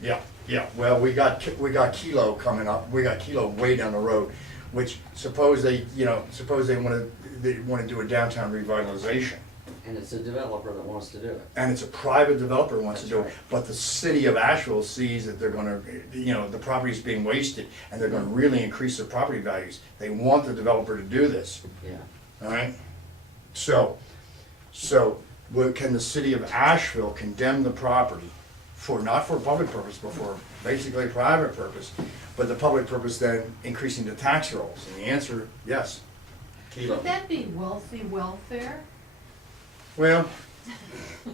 Yeah, well, we got Kilo coming up, we got Kilo way down the road, which suppose they wanna do a downtown revitalization. And it's a developer that wants to do it. And it's a private developer who wants to do it, That's right. but the city of Asheville sees that they're gonna, the property's being wasted, and they're gonna really increase their property values. They want the developer to do this, Yeah. all right? So, can the city of Asheville condemn the property not for a public purpose, but for basically a private purpose, but the public purpose then increasing the tax rolls? And the answer, yes. Kilo. Would that be wealthy welfare? Well,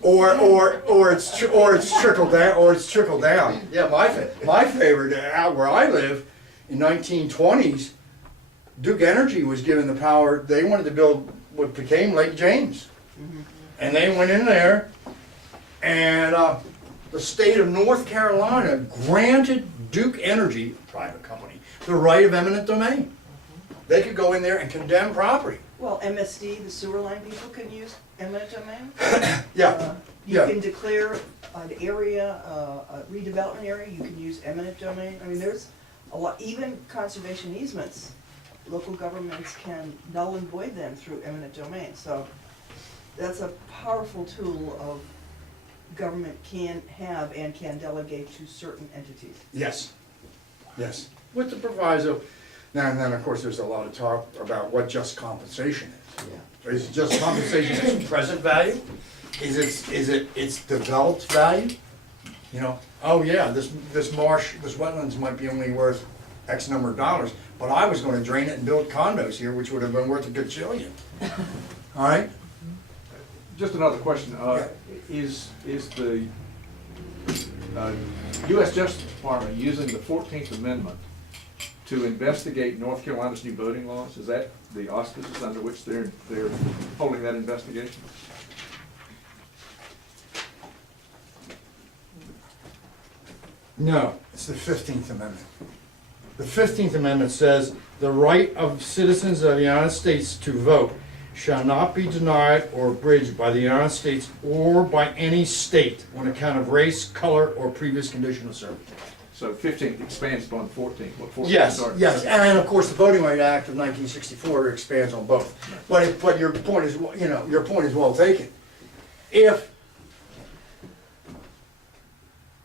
or it's trickled down. Yeah, my favorite out where I live in 1920s, Duke Energy was given the power. They wanted to build what became Lake James, and they went in there, and the state of North Carolina granted Duke Energy, a private company, the right of eminent domain. They could go in there and condemn property. Well, MSD, the sewer line people can use eminent domain. Yeah. You can declare an area, a redevelopment area, you can use eminent domain. I mean, there's a lot, even conservation easements, local governments can null and void them through eminent domain. So that's a powerful tool of government can have and can delegate to certain entities. Yes, with the proviso. Now and then, of course, there's a lot of talk about what just compensation is. Yeah. Is it just compensation as present value? it's developed value? You know, oh yeah, this marsh, this wetlands might be only worth X number of dollars, but I was gonna drain it and build condos here, which would have been worth a good jillion. All right? Just another question, is the US Justice Department using the 14th Amendment to investigate North Carolina's new voting laws? Is that the auspices under which they're holding that investigation? No, it's the 15th Amendment. The 15th Amendment says, "The right of citizens of the United States to vote shall not be denied or abridged by the United States or by any state on account of race, color, or previous condition of servitude." So 15th expands upon 14th, what 14th Yes, started. yes, and of course, the Voting Rights Act of 1964 expands on both. But your point is, you know, your point is well taken.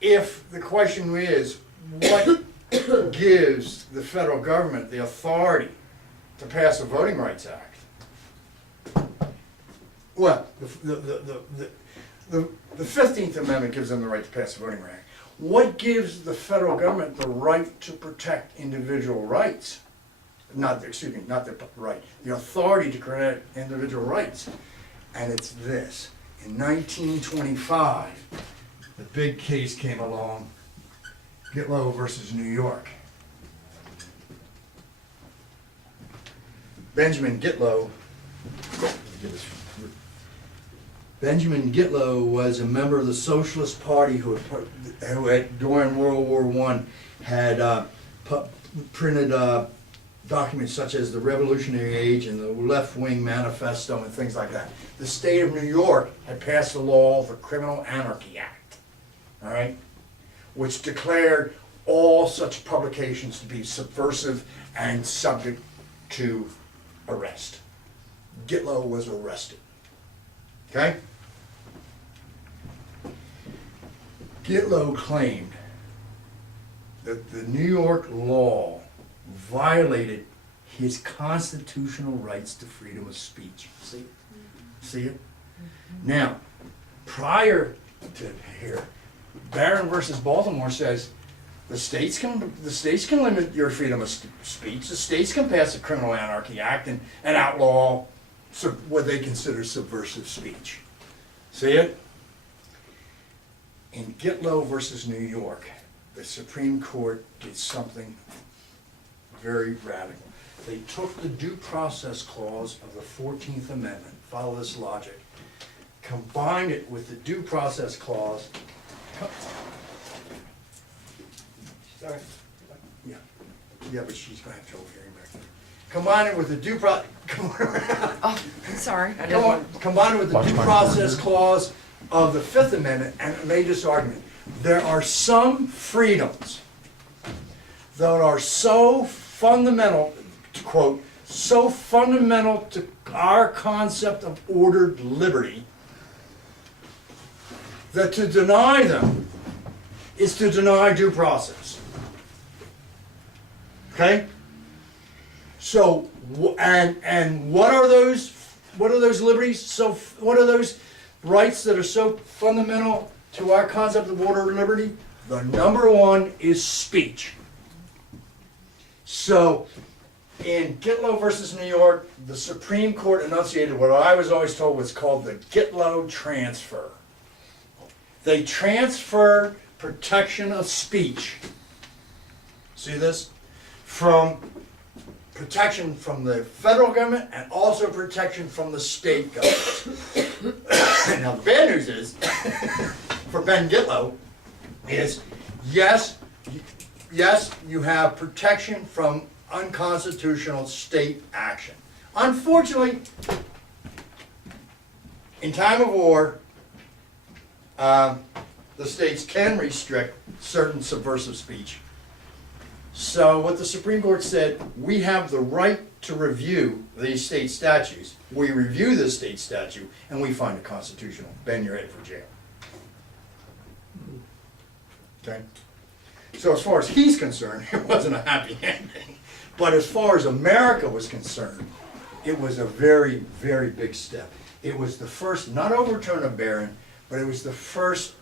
If the question is, what gives the federal government the authority to pass a Voting Rights Act? Well, the 15th Amendment gives them the right to pass the Voting Rights Act. What gives the federal government the right to protect individual rights? Not the right, the authority to protect individual rights. And it's this. In 1925, the big case came along, Gitlow versus New York. Benjamin Gitlow was a member of the Socialist Party who had during World War I had printed documents such as the Revolutionary Age and the Left Wing Manifesto and things like that. The state of New York had passed the law, the Criminal Anarchy Act, all right, which declared all such publications to be subversive and subject to arrest. Gitlow was arrested, okay? Gitlow claimed that the New York law violated his constitutional rights to freedom of speech. See it? Now, prior to here, Barron versus Baltimore says the states can limit your freedom of speech. The states can pass the Criminal Anarchy Act and outlaw what they consider subversive speech. See it? In Gitlow versus New York, the Supreme Court did something very radical. They took the due process clause of the 14th Amendment, follow this logic, combined it with the due process clause. Sorry. Yeah, but she's gonna have trouble hearing back there. Combine it with the due process. Oh, I'm sorry. Combine it with the due process clause of the Fifth Amendment and made this argument. There are some freedoms that are so fundamental, to quote, so fundamental to our concept of ordered liberty that to deny them is to deny due process. Okay? So, and what are those liberties? So, what are those rights that are so fundamental to our concept of ordered liberty? The number one is speech. So, in Gitlow versus New York, the Supreme Court enunciated what I was always told was called the Gitlow transfer. They transferred protection of speech, see this, from protection from the federal government and also protection from the state government. Now the bad news is, for Ben Gitlow, is yes, you have protection from unconstitutional state action. Unfortunately, in time of war, the states can restrict certain subversive speech. So what the Supreme Court said, we have the right to review these state statutes. We review this state statute and we find it constitutional. Ben, you're headed for jail. Okay? So as far as he's concerned, it wasn't a happy ending. But as far as America was concerned, it was a very, very big step. It was the first, not overturn of Barron, but it was the first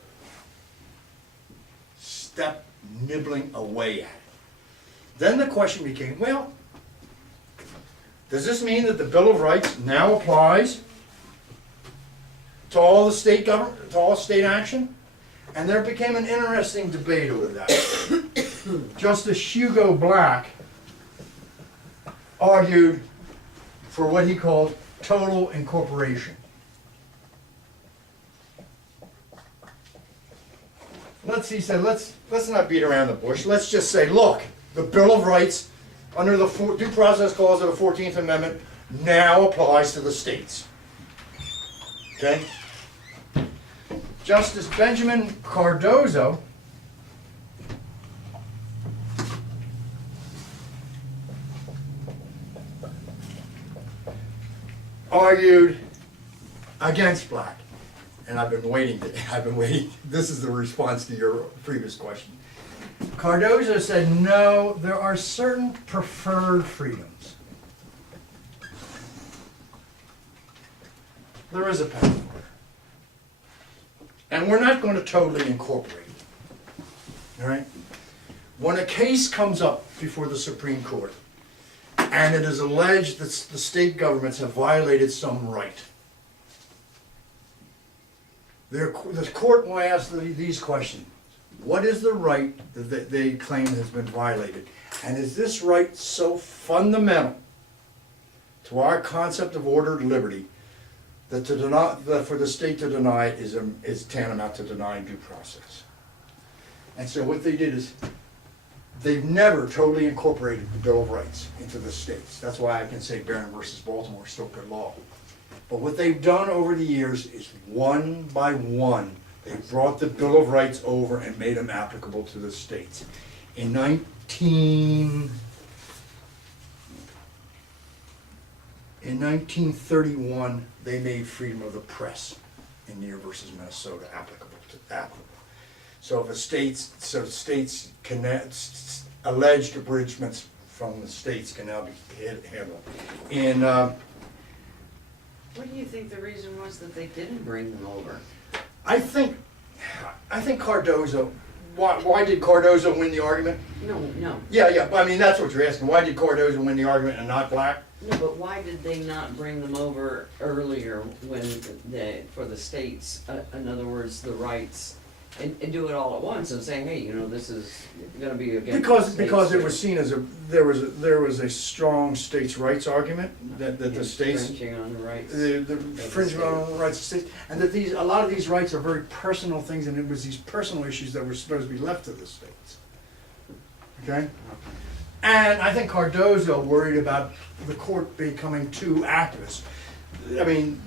step nibbling away at it. Then the question became, well, does this mean that the Bill of Rights now applies to all the state government, to all state action? And there became an interesting debate over that. Justice Hugo Black argued for what he called total incorporation. He said, let's not beat around the bush. Let's just say, look, the Bill of Rights, under the Due Process Clause of the 14th Amendment, now applies to the states. Okay? Justice Benjamin Cardozo argued against Black. And I've been waiting, this is the response to your previous question. Cardozo said, no, there are certain preferred freedoms. There is a path for it. And we're not going to totally incorporate it. All right? When a case comes up before the Supreme Court, and it is alleged that the state governments have violated some right, the court will ask these questions. What is the right that they claim has been violated? And is this right so fundamental to our concept of ordered liberty that for the state to deny it is tantamount to denying due process? And so what they did is they've never totally incorporated the Bill of Rights into the states. That's why I can say Barron versus Baltimore is still good law. But what they've done over the years is one by one, they brought the Bill of Rights over and made them applicable to the states. In 1931, they made freedom of the press in New York versus Minnesota applicable. So if states alleged abridgments from the states can now be handled. In What do you think the reason was that they didn't bring them over? I think Cardozo. Why did Cardozo win the argument? No. Yeah. But I mean, that's what you're asking. Why did Cardozo win the argument and not Black? No, but why did they not bring them over earlier for the states, in other words, the rights, and do it all at once and say, hey, this is gonna be against the states Because it too. was seen as there was a strong states' rights argument that the states. Infringing on the rights. The of the infringement on the rights of states, and that a lot of these rights are very personal things, and it was these personal issues that were supposed to be left to the states. Okay? And I think Cardozo worried about the court becoming too activist. I mean,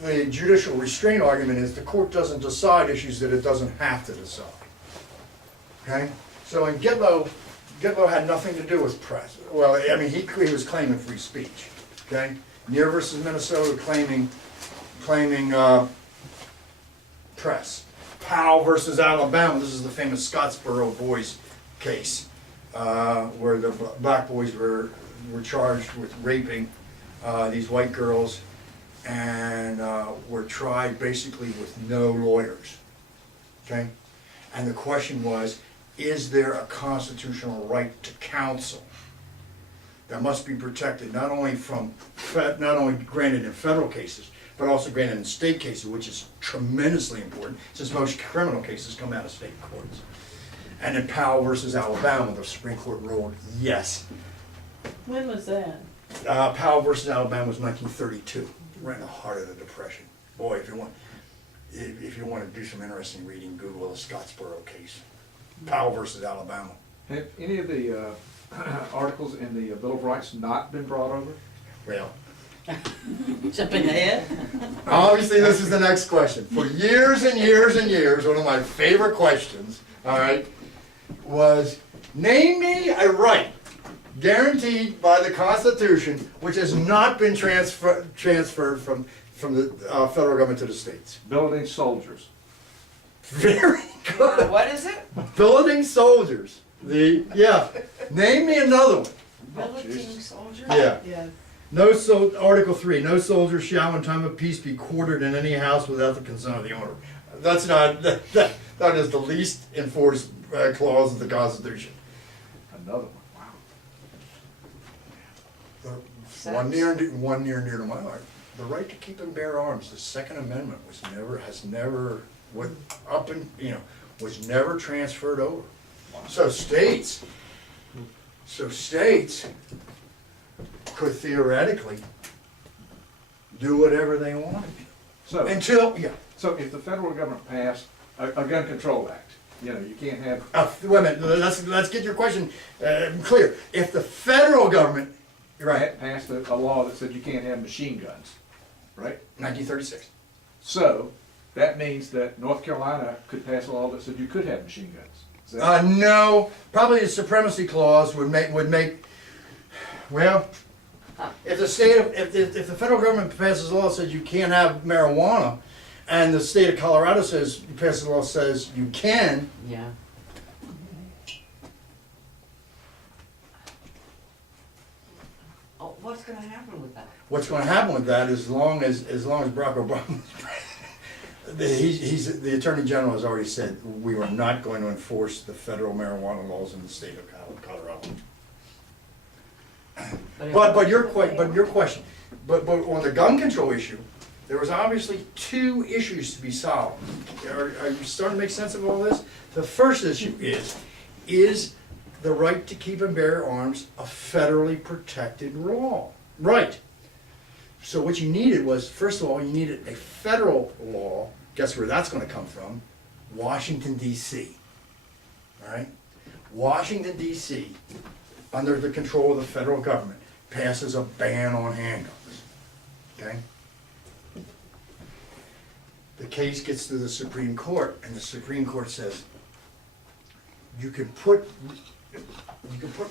the judicial restraint argument is the court doesn't decide issues that it doesn't have to decide. Okay? So in Gitlow had nothing to do with press. Well, I mean, he was claiming free speech. Okay? Near versus Minnesota claiming press. Powell versus Alabama, this is the famous Scottsboro boys case, where the black boys were charged with raping these white girls and were tried basically with no lawyers. Okay? And the question was, is there a constitutional right to counsel that must be protected not only granted in federal cases, but also granted in state cases, which is tremendously important since most criminal cases come out of state courts. And in Powell versus Alabama, the Supreme Court ruled yes. When was that? Powell versus Alabama was 1932, right in the heart of the Depression. Boy, if you want to do some interesting reading, Google the Scottsboro case. Powell versus Alabama. Have any of the articles in the Bill of Rights not been brought over? Well, Jumping ahead? obviously this is the next question. For years and years and years, one of my favorite questions, all right, was name me a right guaranteed by the Constitution which has not been transferred from the federal government to the states. Billeting soldiers. Very good. What is it? Billeting soldiers. Name me another one. Billeting soldiers? Yeah. Yeah. Article 3, no soldier shall in time of peace be quartered in any house without the consent of the owner. That's not, that is the least enforced clause of the Constitution. Another one, wow. One near and dear to my heart. The right to keep and bear arms, the Second Amendment was never transferred over. So states could theoretically do whatever they wanted So, until, so if the federal government passed a gun control act, you know, you can't have, wait a minute, let's get your question clear. If the federal government, you're right, passed a law that said you can't have machine guns, right? 1936. So, that means that North Carolina could pass a law that said you could have machine guns. Is that- No, probably the supremacy clause would make, well, if the federal government passes a law that says you can't have marijuana, and the state of Colorado passes a law that says you can, Yeah. Oh, what's gonna happen with that? what's gonna happen with that, as long as Barack Obama, the Attorney General has already said, we are not going to enforce the federal marijuana laws in the state of Colorado. But your question, but on the gun control issue, there was obviously two issues to be solved. Are you starting to make sense of all this? The first issue is the right to keep and bear arms a federally protected right? So what you needed was, first of all, you needed a federal law. Guess where that's gonna come from? Washington, D.C. All right? Washington, D.C., under the control of the federal government, passes a ban on handguns. Okay? The case gets to the Supreme Court, and the Supreme Court says, you can put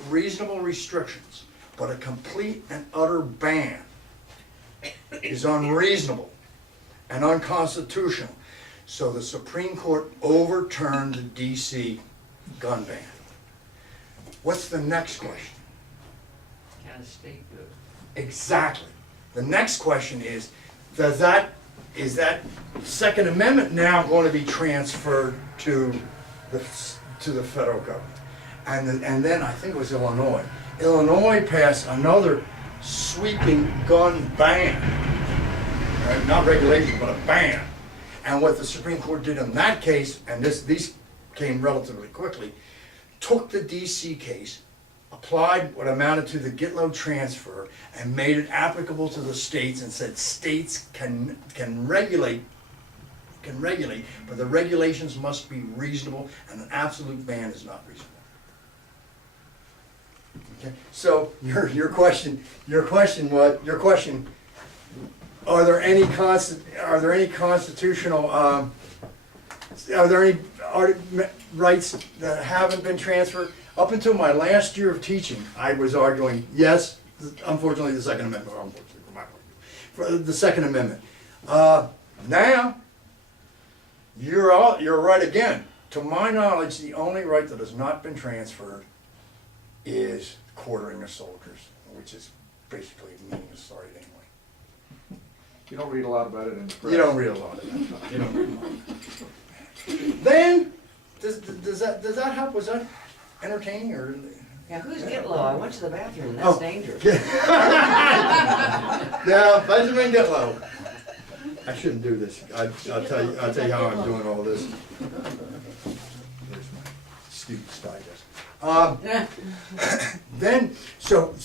reasonable restrictions, but a complete and utter ban is unreasonable and unconstitutional. So the Supreme Court overturned the D.C. gun ban. What's the next question? Can a state do it? Exactly. The next question is that Second Amendment now going to be transferred to the federal government? And then I think it was Illinois. Illinois passed another sweeping gun ban, right? Not regulation, but a ban. And what the Supreme Court did in that case, and these came relatively quickly, took the DC case, applied what amounted to the Gitlow transfer, and made it applicable to the states, and said states can regulate, but the regulations must be reasonable, and an absolute ban is not reasonable. Okay, so your question, are there any constitutional, are there any rights that haven't been transferred? Up until my last year of teaching, I was arguing, yes, unfortunately, the Second Amendment, unfortunately, from my point of view, for the Second Amendment. Now, you're right again. To my knowledge, the only right that has not been transferred is quartering of soldiers, which is basically meaningless right anyway. you don't read a lot about it in the press. You don't read a lot of that. You don't read a lot. Then, does that help? Was that entertaining or? Yeah, who's Gitlow? I went to the bathroom and that's dangerous. Yeah, Benjamin Gitlow. I shouldn't do this. I'll tell you how I'm doing all this. There's my student's digest. Then, so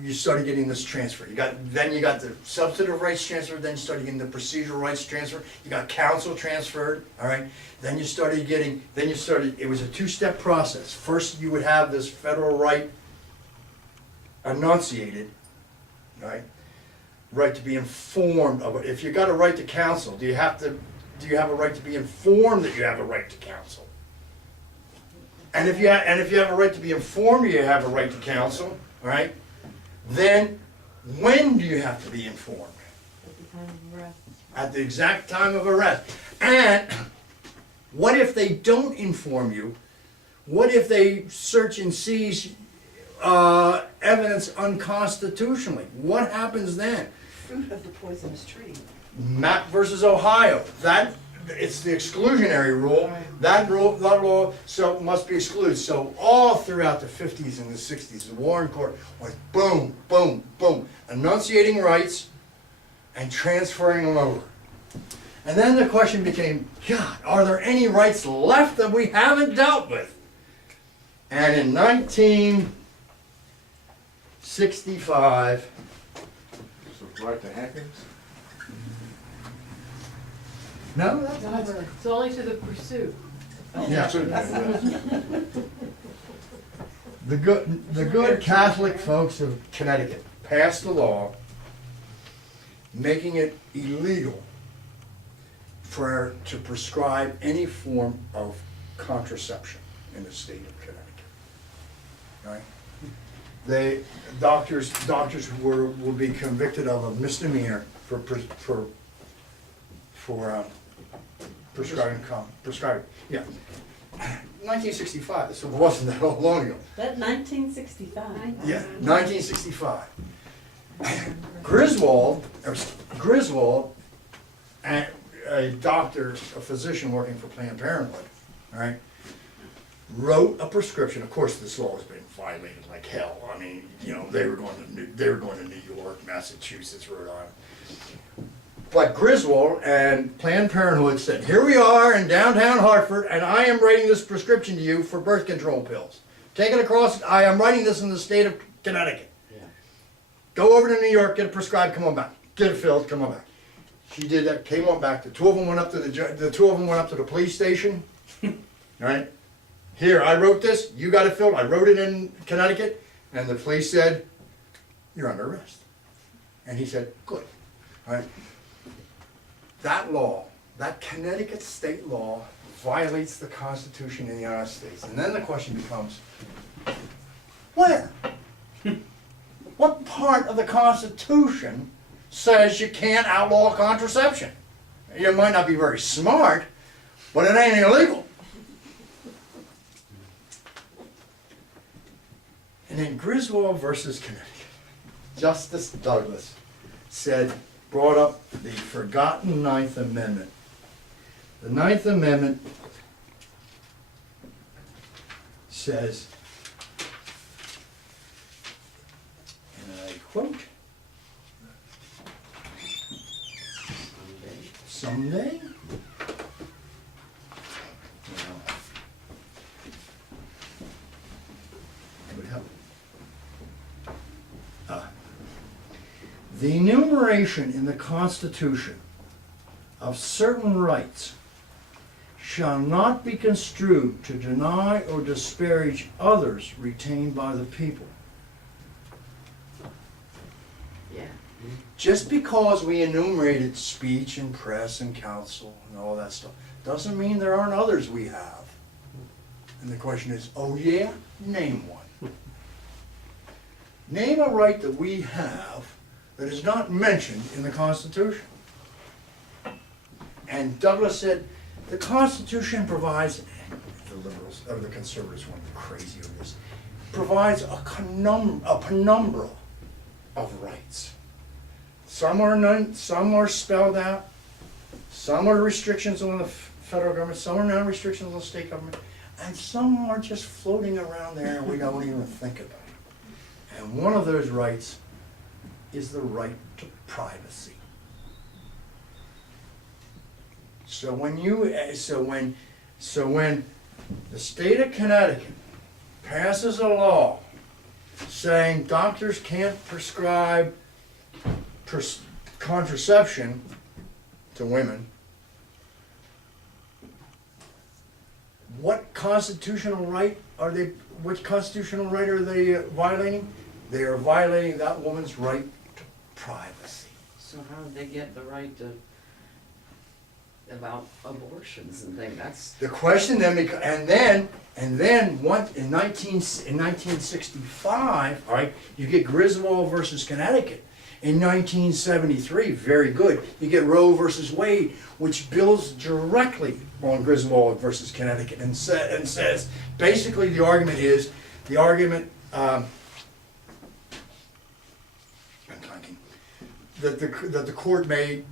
you started getting this transfer. Then you got the substantive rights transferred. Then you started getting the procedural rights transferred. You got counsel transferred. All right. Then you started getting. It was a two-step process. First, you would have this federal right enunciated, right? Right to be informed of it. If you got a right to counsel, do you have a right to be informed that you have a right to counsel? And if you have a right to be informed, you have a right to counsel, all right? Then, when do you have to be informed? At the exact time of arrest. And what if they don't inform you? What if they search and seize evidence unconstitutionally. What happens then? Fruit of the poisonous tree. Mapp versus Ohio, it's the exclusionary rule, that law, so it must be excluded. So all throughout the 50s and the 60s, the Warren Court was boom, boom, boom, enunciating rights and transferring them over. And then the question became, God, are there any rights left that we haven't dealt with? And in 1965, So right to happiness? no, that's No, never. it's only to the pursuit. Yeah. The good Catholic folks of Connecticut passed a law making it illegal to prescribe any form of contraception in the state of Connecticut. Right? Doctors will be convicted of a misdemeanor for prescribing, yeah. 1965, so it wasn't that long ago. That 1965. Yeah, 1965. Griswold, a doctor, a physician working for Planned Parenthood, right, wrote a prescription. Of course, this law has been violated like hell. I mean, you know, they were going to New York, Massachusetts, Rhode Island. But Griswold and Planned Parenthood said, here we are in downtown Hartford, and I am writing this prescription to you for birth control pills. Take it across, I am writing this in the state of Connecticut. Yeah. Go over to New York, get it prescribed, come on back. Get it filled, come on back. She did that, came on back. The two of them went up to the police station. Right? Here, I wrote this, you got it filled, I wrote it in Connecticut, and the police said, you're under arrest. And he said, good. Right? That law, that Connecticut state law, violates the Constitution of the United States. And then the question becomes, where? What part of the Constitution says you can't outlaw contraception? You might not be very smart, but it ain't illegal. And in Griswold versus Connecticut, Justice Douglas brought up the forgotten Ninth Amendment. The Ninth Amendment says, and I quote, someday, it would help. The enumeration in the Constitution of certain rights shall not be construed to deny or disparage others retained by the people. Yeah. Just because we enumerated speech and press and counsel and all that stuff, doesn't mean there aren't others we have. And the question is, oh yeah, name one. Name a right that we have that is not mentioned in the Constitution. And Douglas said, the Constitution provides, the liberals, or the conservatives went crazy over this, provides a penumbra of rights. Some are spelled out, some are restrictions on the federal government, some are non-restrictions on the state government, and some are just floating around there and we don't even think about it. And one of those rights is the right to privacy. So when the state of Connecticut passes a law saying doctors can't prescribe contraception to women, what constitutional right are they violating? They are violating that woman's right to privacy. So how did they get the right to, about abortions and things? That's, The question then and then what in 1965, all right, you get Griswold versus Connecticut. In 1973, very good, you get Roe versus Wade, which builds directly on Griswold versus Connecticut and says basically the argument that the court made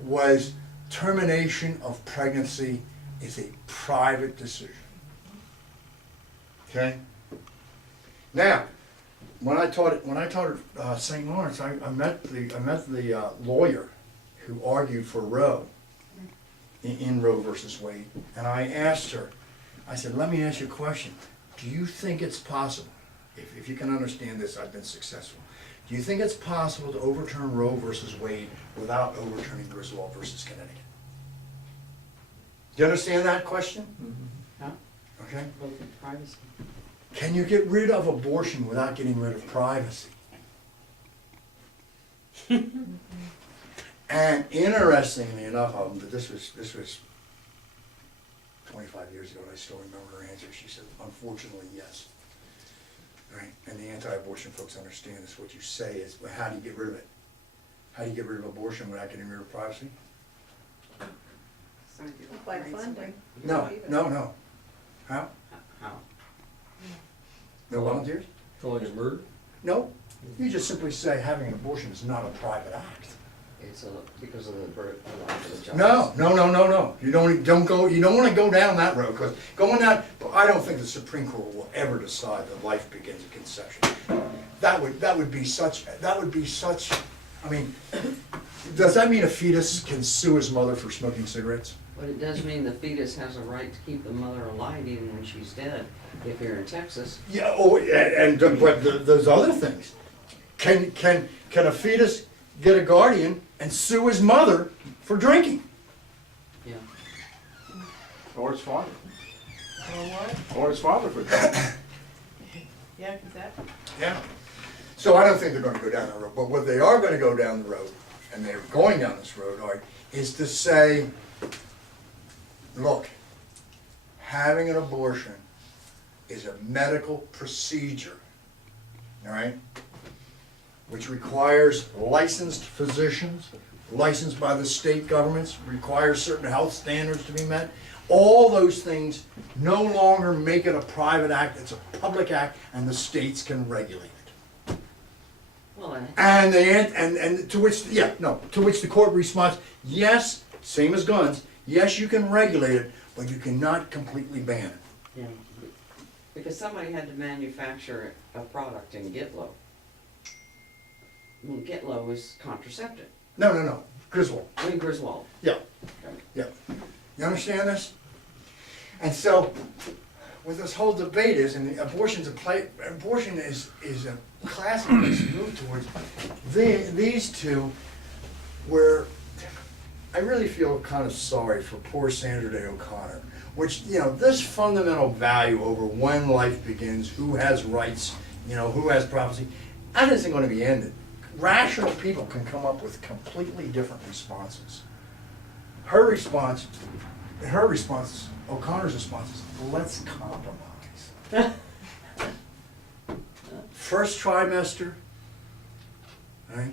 was termination of pregnancy is a private decision. Okay? Now, when I taught at St. Lawrence, I met the lawyer who argued for Roe in Roe versus Wade, and I asked her, I said, let me ask you a question. Do you think it's possible, if you can understand this, I've been successful. Do you think it's possible to overturn Roe versus Wade without overturning Griswold versus Connecticut? Do you understand that question? Yeah. Okay. Both in privacy. Can you get rid of abortion without getting rid of privacy? And interestingly enough, this was 25 years ago, and I still remember her answer. She said, unfortunately, yes. Right? And the anti-abortion folks understand this. What you say is, well, how do you get rid of it? How do you get rid of abortion without getting rid of privacy? By funding. No. How? How? No volunteers? Calling it murder? No. You just simply say having an abortion is not a private act. It's because of the birth of the child. No. You don't want to go down that road, because going down, I don't think the Supreme Court will ever decide that life begins at conception. That would be such, I mean, does that mean a fetus can sue his mother for smoking cigarettes? But it does mean the fetus has a right to keep the mother alive even when she's dead, if you're in Texas. Yeah, but those other things. Can a fetus get a guardian and sue his mother for drinking? Yeah. Or his father. Or what? Or his father for that. Yeah, 'cause that, Yeah. So I don't think they're gonna go down that road, but what they are gonna go down the road, and they're going down this road, is to say, look, having an abortion is a medical procedure, all right? Which requires licensed physicians, licensed by the state governments, requires certain health standards to be met. All those things no longer make it a private act, it's a public act, and the states can regulate it. Well, And to which the court responds, yes, same as guns, yes, you can regulate it, but you cannot completely ban it. yeah. Because somebody had to manufacture a product in Gitlow. Well, Gitlow is contraceptive. No, Griswold. I mean Griswold. Yeah. You understand this? And so, what this whole debate is, and abortion is a classic move towards these two, where I really feel kind of sorry for poor Sandra Day O'Connor, which, this fundamental value over when life begins, who has rights, who has privacy, that isn't going to be ended. Rational people can come up with completely different responses. O'Connor's response is, let's compromise. First trimester, right,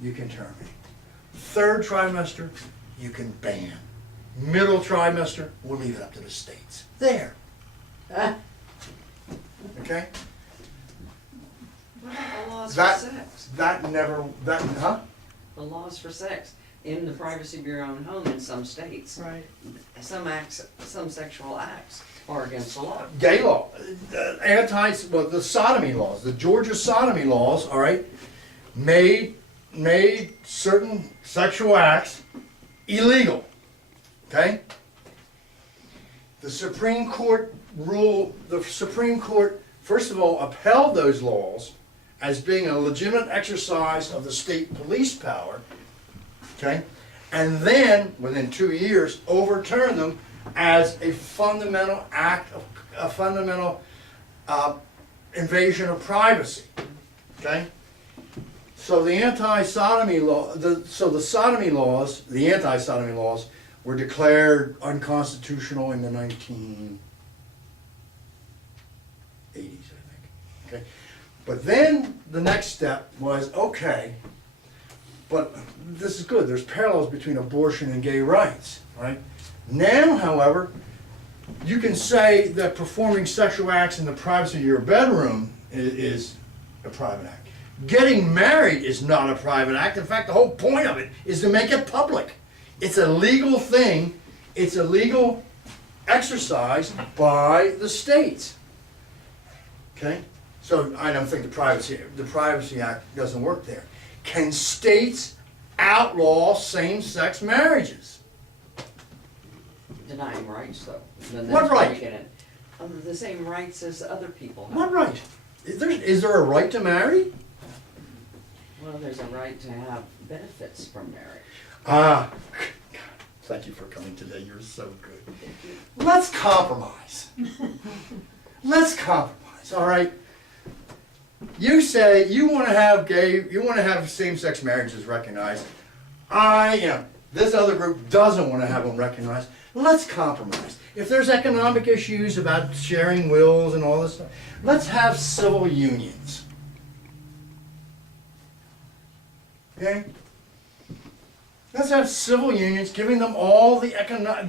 you can terminate. Third trimester, you can ban. Middle trimester, we'll leave it up to the states. There. Okay? What about the laws That- for sex? The The laws for sex in the privacy of your own home in some states. right. Some sexual acts are against the law. Gay law, the sodomy laws, the Georgia sodomy laws, all right, made certain sexual acts illegal, okay? The Supreme Court first of all upheld those laws as being a legitimate exercise of the state police power, okay? And then, within 2 years, overturned them as a fundamental invasion of privacy, okay? So the anti-sodomy laws were declared unconstitutional in the 1980s, I think, okay? But then the next step was, okay, but this is good, there's parallels between abortion and gay rights, right? Now, however, you can say that performing sexual acts in the privacy of your bedroom is a private act. Getting married is not a private act. In fact, the whole point of it is to make it public. It's a legal thing. It's a legal exercise by the states. Okay? So I don't think the Privacy Act doesn't work there. Can states outlaw same-sex marriages? Denying rights, though. Then What that's where right? you get it. The same rights as other people have. What right? Is there a right to marry? Well, there's a right to have benefits from marriage. Ah, thank you for coming today. You're so good. Let's compromise. Let's compromise, all right? You say you want to have same-sex marriages recognized. This other group doesn't want to have them recognized. Let's compromise. If there's economic issues about sharing wills and all this stuff, let's have civil unions. Okay? Let's have civil unions giving them all the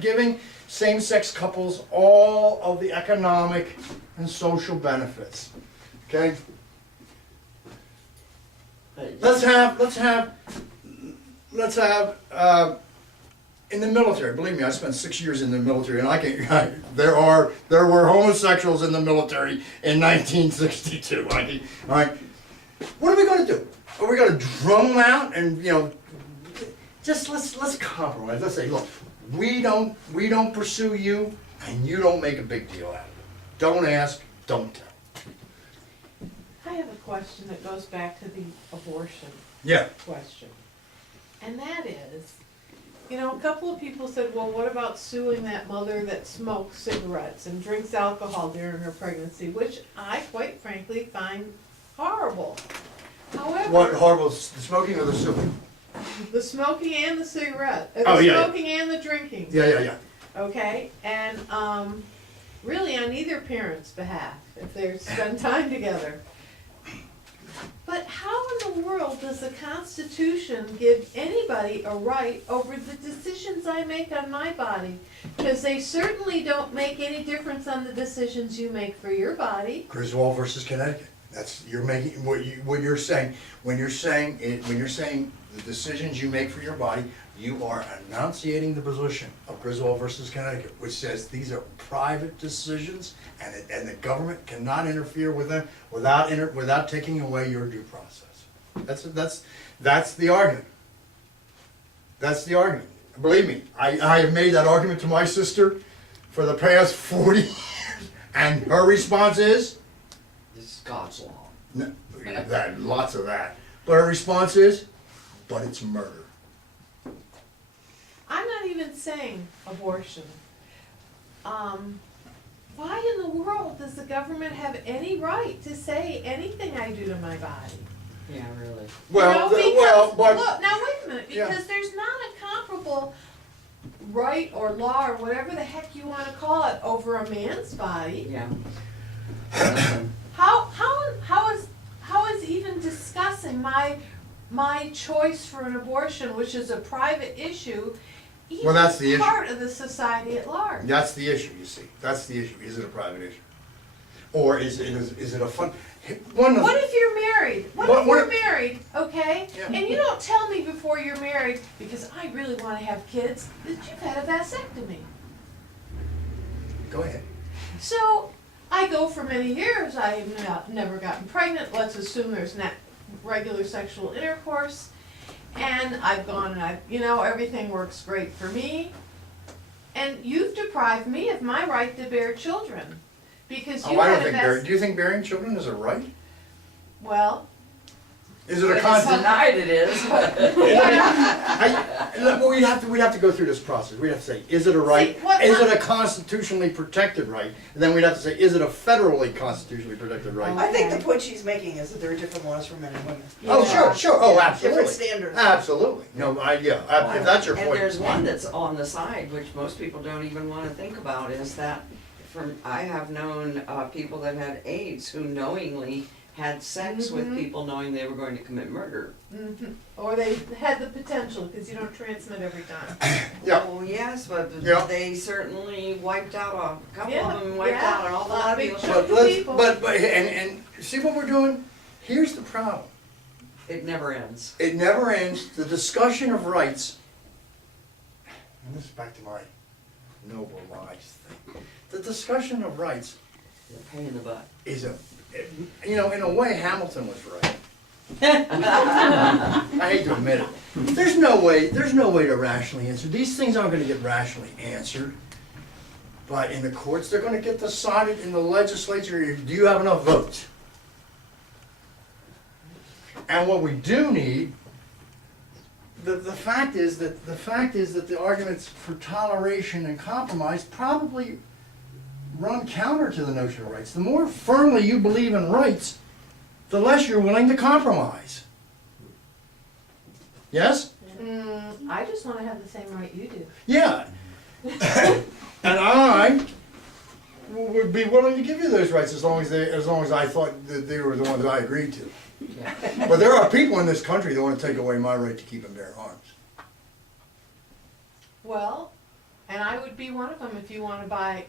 giving same-sex couples all of the economic and social benefits. Okay? Let's have in the military. Believe me, I spent 6 years in the military, and there were homosexuals in the military in 1962. All right, what are we going to do? Are we going to drum them out and just let's compromise. Let's say, look, we don't pursue you, and you don't make a big deal out of it. Don't ask, don't tell. I have a question that goes back to the abortion Yeah. question. And that is, a couple of people said, well, what about suing that mother that smokes cigarettes and drinks alcohol during her pregnancy, which I quite frankly find horrible. However, What horrible, the smoking or the suing? the smoking and the cigarette, Oh, the yeah, yeah. smoking and the drinking. Yeah. Okay, and really on either parent's behalf, if they spend time together. But how in the world does the Constitution give anybody a right over the decisions I make on my body? Because they certainly don't make any difference on the decisions you make for your body. Griswold versus Connecticut. You're making what you're saying when you're saying the decisions you make for your body. You are enunciating the position of Griswold versus Connecticut, which says these are private decisions, and the government cannot interfere with them without taking away your due process. That's the argument. That's the argument. Believe me, I have made that argument to my sister for the past 40 years, and her response is, This is God's law. no, lots of that. But her response is, but it's murder. I'm not even saying abortion. Why in the world does the government have any right to say anything I do to my body? Yeah, really. Look, now wait a minute, Yeah. because there's not a comparable right or law or whatever the heck you wanna call it over a man's body. Yeah. How is even discussing my choice for an abortion, which is a private issue, Well, that's the even issue. part of the society at large? That's the issue, you see. That's the issue. Is it a private issue? Or is it a fun? What if you're married? What if What- you're married, okay? Yeah. And you don't tell me before you're married, because I really wanna have kids, that you've had a vasectomy. Go ahead. So, I go for many years, I have never gotten pregnant, let's assume there's not regular sexual intercourse. And I've gone and everything works great for me. And you've deprived me of my right to bear children. Because you I don't had a think do you think bearing children is a right? well, Is it a It's constant? denied it is, but We'd have to go through this process. We'd have to say, is it a right? See, what Is my- it a constitutionally protected right? And then we'd have to say, is it a federally constitutionally protected right? I think the point she's making is that there are different laws for men and women. Oh, sure. Oh, absolutely. Different standards. Absolutely. No, if that's your And point. there's one that's on the side, which most people don't even wanna think about, is that I have known, people that had AIDS who knowingly had sex with people knowing they were going to commit murder. or they had the potential, because you don't transmit every time. Yeah. Oh, yes, but Yeah. they certainly wiped out, a couple Yeah, of them wiped yeah. out an awful Lot lot of big people. chunk. But people. and see what we're doing? Here's the problem. It never ends. It never ends. The discussion of rights, and this is back to my noble lies thing. The discussion of rights You're a pain in the butt. is in a way, Hamilton was right. I hate to admit it. There's no way to rationally answer. These things aren't gonna get rationally answered. But in the courts, they're gonna get decided. In the legislature, do you have enough votes? And what we do need, the fact is that the arguments for toleration and compromise probably run counter to the notion of rights. The more firmly you believe in rights, the less you're willing to compromise. Yes? I just wanna have the same right you do. Yeah. And I would be willing to give you those rights as long as I thought that they were the ones I agreed to. Yeah. But there are people in this country that want to take away my right to keep and bear arms. Well, and I would be one of them if you wanna buy,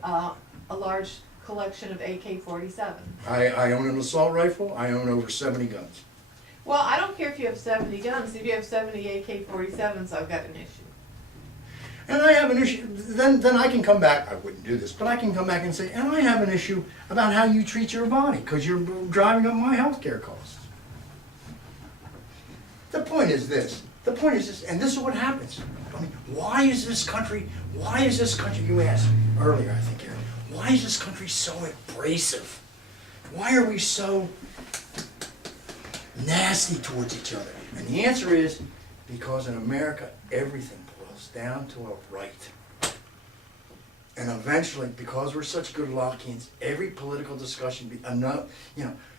a large collection of AK-47. I own an assault rifle. I own over 70 guns. Well, I don't care if you have 70 guns, if you have 70 AK-47s, I've got an issue. And I have an issue, then I can come back, I wouldn't do this, but I can come back and say, and I have an issue about how you treat your body, because you're driving up my health care costs. The point is this, and this is what happens. I mean, why is this country, you asked earlier, I think, Aaron, why is this country so abrasive? Why are we so nasty towards each other? And the answer is, because in America, everything boils down to a right. And eventually, because we're such good Lockeans, every political discussion be enough,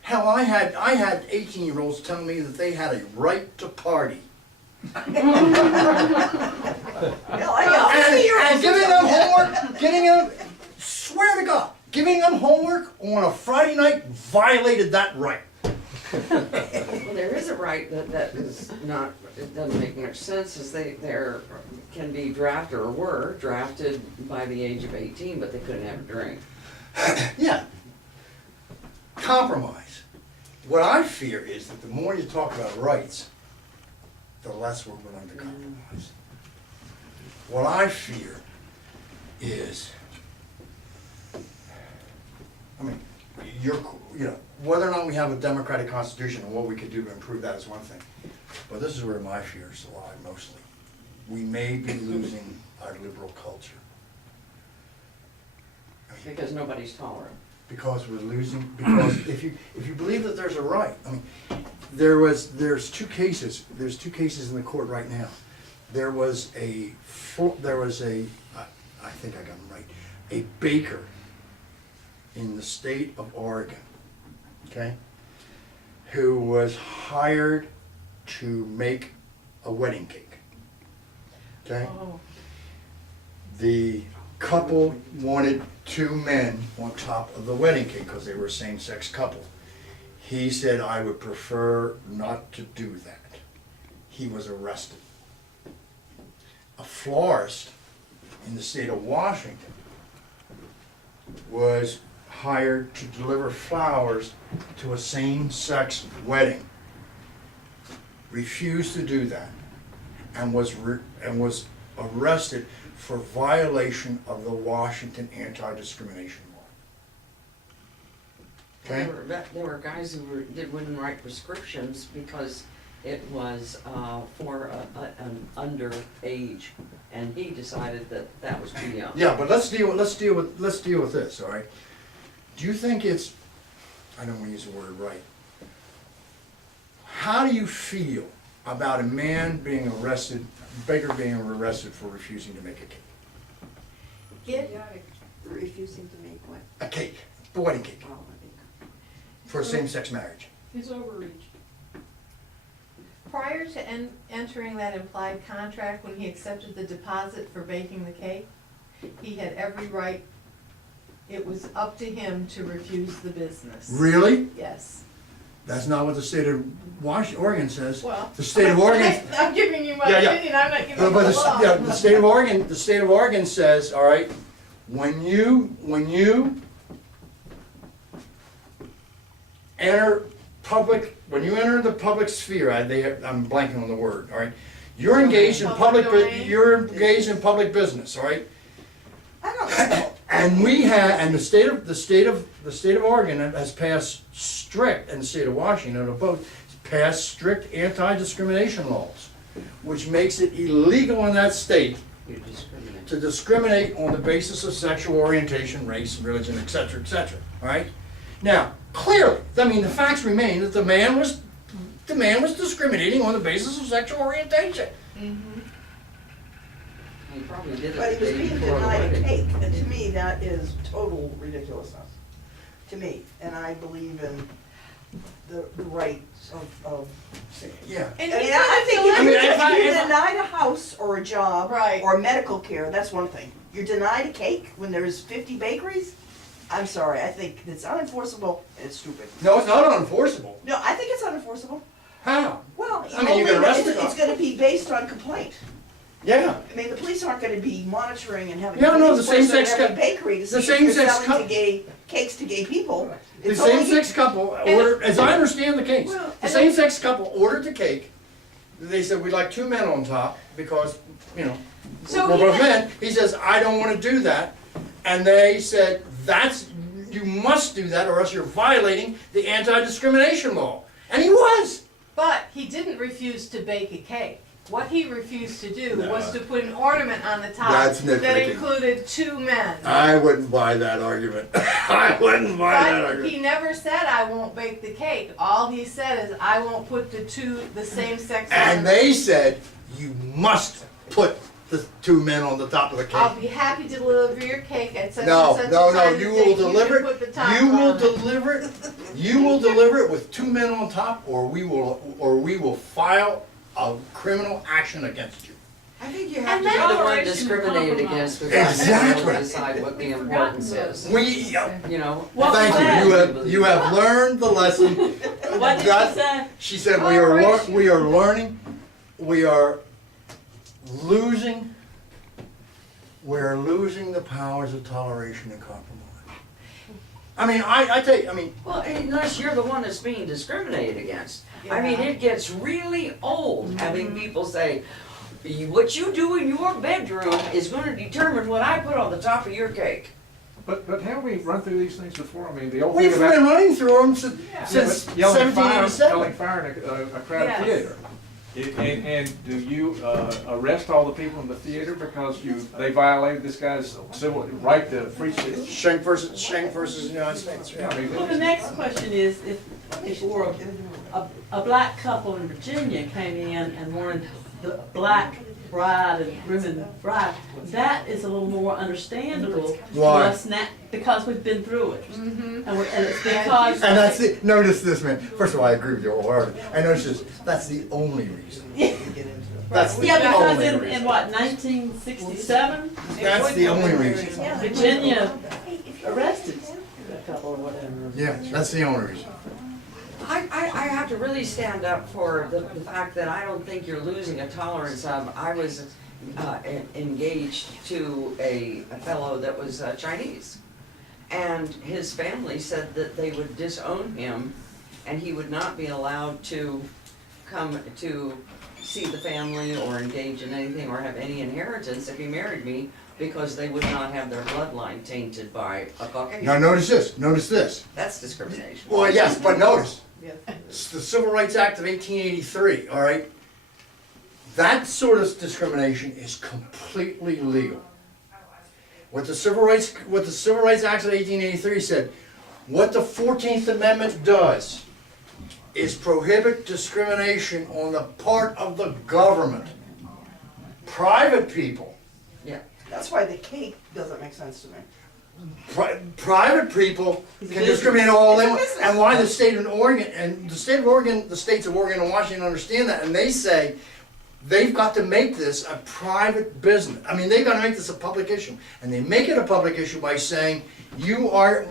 hell, I had 18-year-olds telling me that they had a right to party. And giving them homework, swear to God, giving them homework on a Friday night violated that right. Well, there is a right that is not, it doesn't make much sense, is they're can be drafted or were drafted by the age of 18, but they couldn't have a drink. Yeah. Compromise. What I fear is that the more you talk about rights, the less we're willing to compromise. What I fear is, whether or not we have a democratic constitution and what we could do to improve that is one thing. But this is where my fears lie mostly. We may be losing our liberal culture. Because nobody's tolerant. Because if you believe that there's a right, there's two cases in the court right now. There was a I think I got them right, a baker in the state of Oregon, okay, who was hired to make a wedding cake, okay? Oh. The couple wanted 2 men on top of the wedding cake because they were a same-sex couple. He said, I would prefer not to do that. He was arrested. A florist in the state of Washington was hired to deliver flowers to a same-sex wedding. Refused to do that and was arrested for violation of the Washington anti-discrimination law. Okay? There were guys who wouldn't write prescriptions because it was for an underage, and he decided that was too young. Yeah, but let's deal with this, all right? Do you think it's, I don't want to use the word right. How do you feel about a man being arrested, a baker being arrested for refusing to make a cake? Refusing to make what? A cake, the wedding cake, Oh, I think. for a same-sex marriage. It's overreach. Prior to entering that implied contract, when he accepted the deposit for baking the cake, he had every right, it was up to him to refuse the business. Really? Yes. That's not what the state of Oregon says. Well. The state of Oregon. I'm giving you my Yeah, yeah. opinion, I'm not giving you But the law. the state of Oregon says, all right, when you enter public, when you enter the public sphere, I'm blanking on the word, all right? You're engaged in public, domain. you're engaged in public business, all right? I don't know. And the state of Oregon has passed strict, and the state of Washington have both passed strict anti-discrimination laws, which makes it illegal in that state You discriminate. to discriminate on the basis of sexual orientation, race, religion, et cetera, all right? Now, clearly, I mean, the facts remain that the man was discriminating on the basis of sexual orientation. He probably did it But he the was day being before the denied a wedding. cake, and to me, that is total ridiculousness, to me. And I believe in the rights of. Yeah. And I he mean, I think could've if I mean, you- if I- if you're if I- denied a house or a job Right. or medical care, that's one thing. You're denied a cake when there's 50 bakeries? I'm sorry, I think it's unenforceable and it's stupid. No, it's not unenforceable. No, I think it's unenforceable. How? Well, I mean, you get arrested. it's gonna be based on complaint. Yeah. I mean, the police aren't gonna be monitoring and having. Yeah, no, police the person same-sex at every cou- bakery to see the if you're same-sex selling cou- to gay, cakes to gay people. The It's only- same-sex couple ordered, as I understand the case, Well, the and same-sex couple ordered the cake. They said, we'd like 2 men on top because, you know, So we're he both had- men. He says, I don't wanna do that. And they said, you must do that or else you're violating the anti-discrimination law. And he was. But he didn't refuse to bake a cake. What he refused to do No. was to put an ornament on the top That's that nitpicking. included 2 men. I wouldn't buy that argument. I wouldn't buy that But argument. he never said, I won't bake the cake. All he said is, I won't put the same sex And on. they said, you must put the 2 men on the top of the I'll cake. be happy to deliver your cake at such No, and such a no, time. no, you and will date. deliver can put the top it, you will on it. deliver it, you will deliver it with 2 men on top, or we will file a criminal action against you. I think you have And to be that the one toleration is discriminated compromise. against before you Exactly. decide what the importance is. We, You know? What thank was you, that? you have learned the lesson. What did That- you say? She said, Toleration. we are learning, we are losing the powers of toleration and compromise. I mean, I tell you, I mean, Well, unless you're the one that's being discriminated against. I mean, it gets really old having people say, what you do in your bedroom is gonna determine what I put on the top of your cake. But haven't we run through these things before? I mean, the old we've thing been about running through them since yelling fire 1787. in a crowded Yes. theater. And do you arrest all the people in the theater because they violated this guy's civil right to free speech? Schenck versus United States. Yeah, I mean, Well, the next question is, if were a black couple in Virginia came in and wanted the black bride and groom and bride, that is a little more understandable to Why? us now, because we've been through it. And it's because. And that's the, notice this, man. First of all, I agree with you wholeheartedly. And notice this, that's the only reason. That's the Yeah, because only in reason. what, 1967, That's the only reason. Virginia arrested a couple or whatever. Yeah, that's the only reason. I have to really stand up for the fact that I don't think you're losing a tolerance of. I was engaged to a fellow that was Chinese. And his family said that they would disown him and he would not be allowed to come to see the family or engage in anything or have any inheritance if he married me because they would not have their bloodline tainted by a Caucasian. Now, notice this. That's discrimination. Well, yes, but notice, it's the Civil Rights Act of 1883, all right? That sort of discrimination is completely legal. What the Civil Rights Act of 1883 said, what the 14th Amendment does is prohibit discrimination on the part of the government. Private people, That's why the cake doesn't make sense to me. private people It's a can business. discriminate all they It's a want. business. And why the state of Oregon, and the state of Oregon, the states of Oregon and Washington understand that, and they say they've got to make this a private business. I mean, they've got to make this a public issue. And they make it a public issue by saying, you are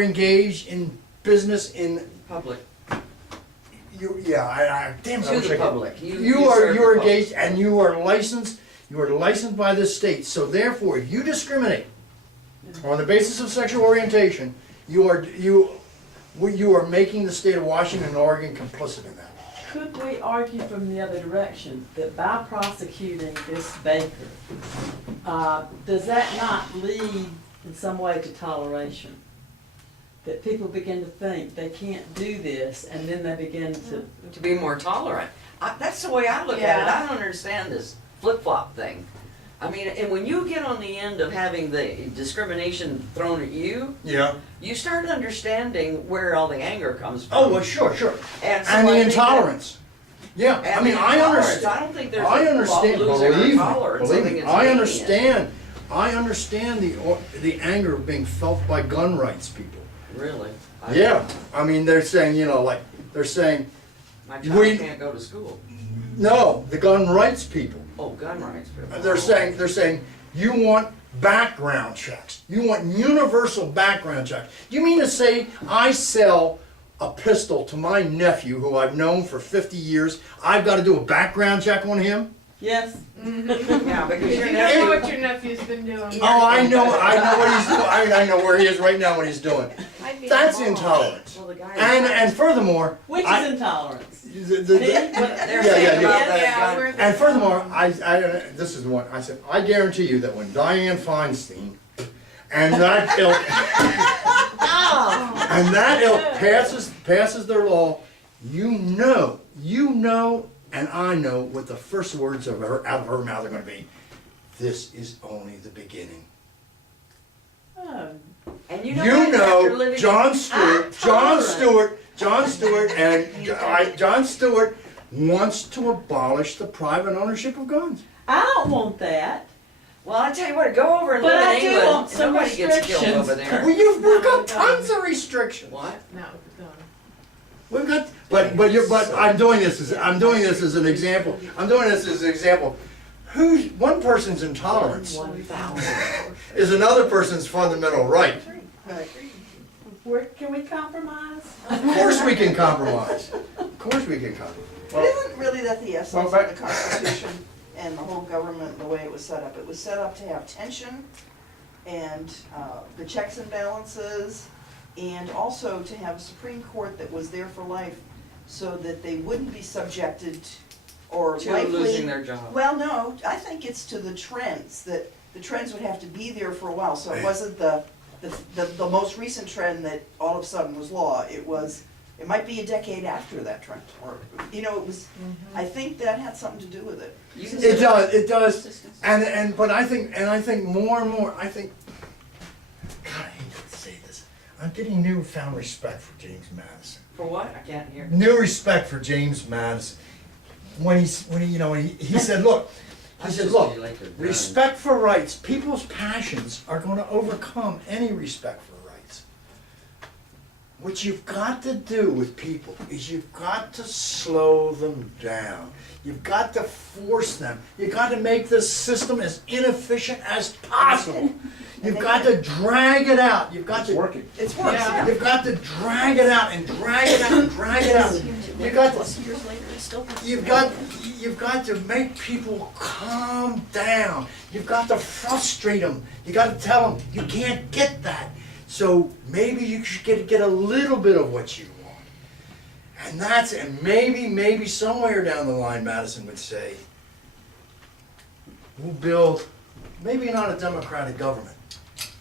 engaged in business in, Public. damn it, I To wish I the could. public. You You serve are the public. engaged and you are licensed by this state. So therefore, if you discriminate on the basis of sexual orientation, you are making the state of Washington and Oregon complicit in that. Could we argue from the other direction that by prosecuting this baker, does that not lead in some way to toleration? That people begin to think they can't do this, and then they begin to, be more tolerant. That's the way I look at it. I don't understand this flip-flop thing. I mean, and when you get on the end of having the discrimination thrown at you, Yeah. you start understanding where all the anger comes from. Oh, well, sure, sure. And so And the I think that- intolerance. Yeah, I And mean, the I intolerance. understand. I don't think there's I a understand, losing our believe tolerance. I me, think believe me, it's I gaining it. understand. I understand the anger being felt by gun rights people. Really? Yeah, I mean, they're saying, you know, like, they're saying, My We- child can't go to school. no, the gun rights people. Oh, gun rights. They're saying, you want background checks. You want universal background checks. You mean to say I sell a pistol to my nephew who I've known for 50 years, I've got to do a background check on him? yes? Yeah, because your You don't know what nephew, your nephew's been doing. Oh, I know what he's doing. I know where he is right now, what he's doing. I'd be That's involved. intolerance. well, the guy. And furthermore, Which I- is intolerance? the- They're Yeah, saying yeah, about yeah. that Yeah, gun. we're- and furthermore, this is the one, I said, I guarantee you that when Dianne Feinstein and that ilk, and that ilk passes their law, you know, and I know what the first words out of her mouth are gonna be. This is only the beginning. Oh, And you know what? After living- John Stewart, John Stewart wants to abolish the private ownership of guns. I don't want that. Well, I tell you what, go over and But live I in do England. want some Nobody gets killed restrictions. over there. We've got tons of restrictions. What? No, no. We've got, but I'm doing this as an example. One person's intolerance 1,000. is another person's fundamental right. Where, can we compromise? Of course we can compromise. Of course we can compromise. But isn't really that the essence Well, of but- the Constitution and the whole government, the way it was set up? It was set up to have tension and the checks and balances, and also to have a Supreme Court that was there for life so that they wouldn't be subjected or To likely. losing their job. Well, no, I think it's to the trends, that the trends would have to be there for a while, so it wasn't the most recent trend that all of a sudden was law. It might be a decade after that trend, or, it was, I think that had something to do with it. You can It say- does, but I think more and more, God, I hate to say this, I'm getting newfound respect for James Madison. For what? I can't hear. New respect for James Madison. When he said, look, he said, look, respect for rights, people's passions are gonna overcome any respect for rights. What you've got to do with people is you've got to slow them down. You've got to force them. You've got to make this system as inefficient as possible. You've got to drag it out. You've got It's to working. It's worse. Yeah. You've got to drag it out and drag it out and drag it out. You've got to make people calm down. You've got to frustrate them. You got to tell them you can't get that. So maybe you should get a little bit of what you want. And maybe somewhere down the line Madison would say, we'll build, maybe not a democratic government,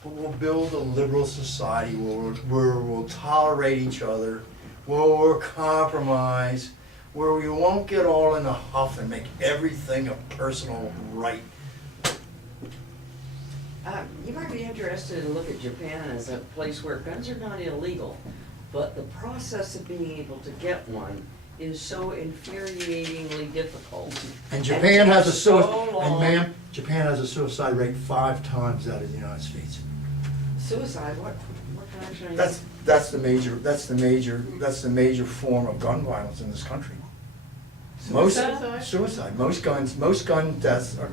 but we'll build a liberal society where we'll tolerate each other, where we'll compromise, where we won't get all in a huff and make everything a personal right. You might be interested to look at Japan as a place where guns are not illegal, but the process of being able to get one is so infuriatingly difficult. And Japan has a so suicide, long. and ma'am, Japan has a suicide rate 5 times that of the United States. Suicide, what country? That's the major form of gun violence in this country. Suicide? Suicide. Most guns deaths are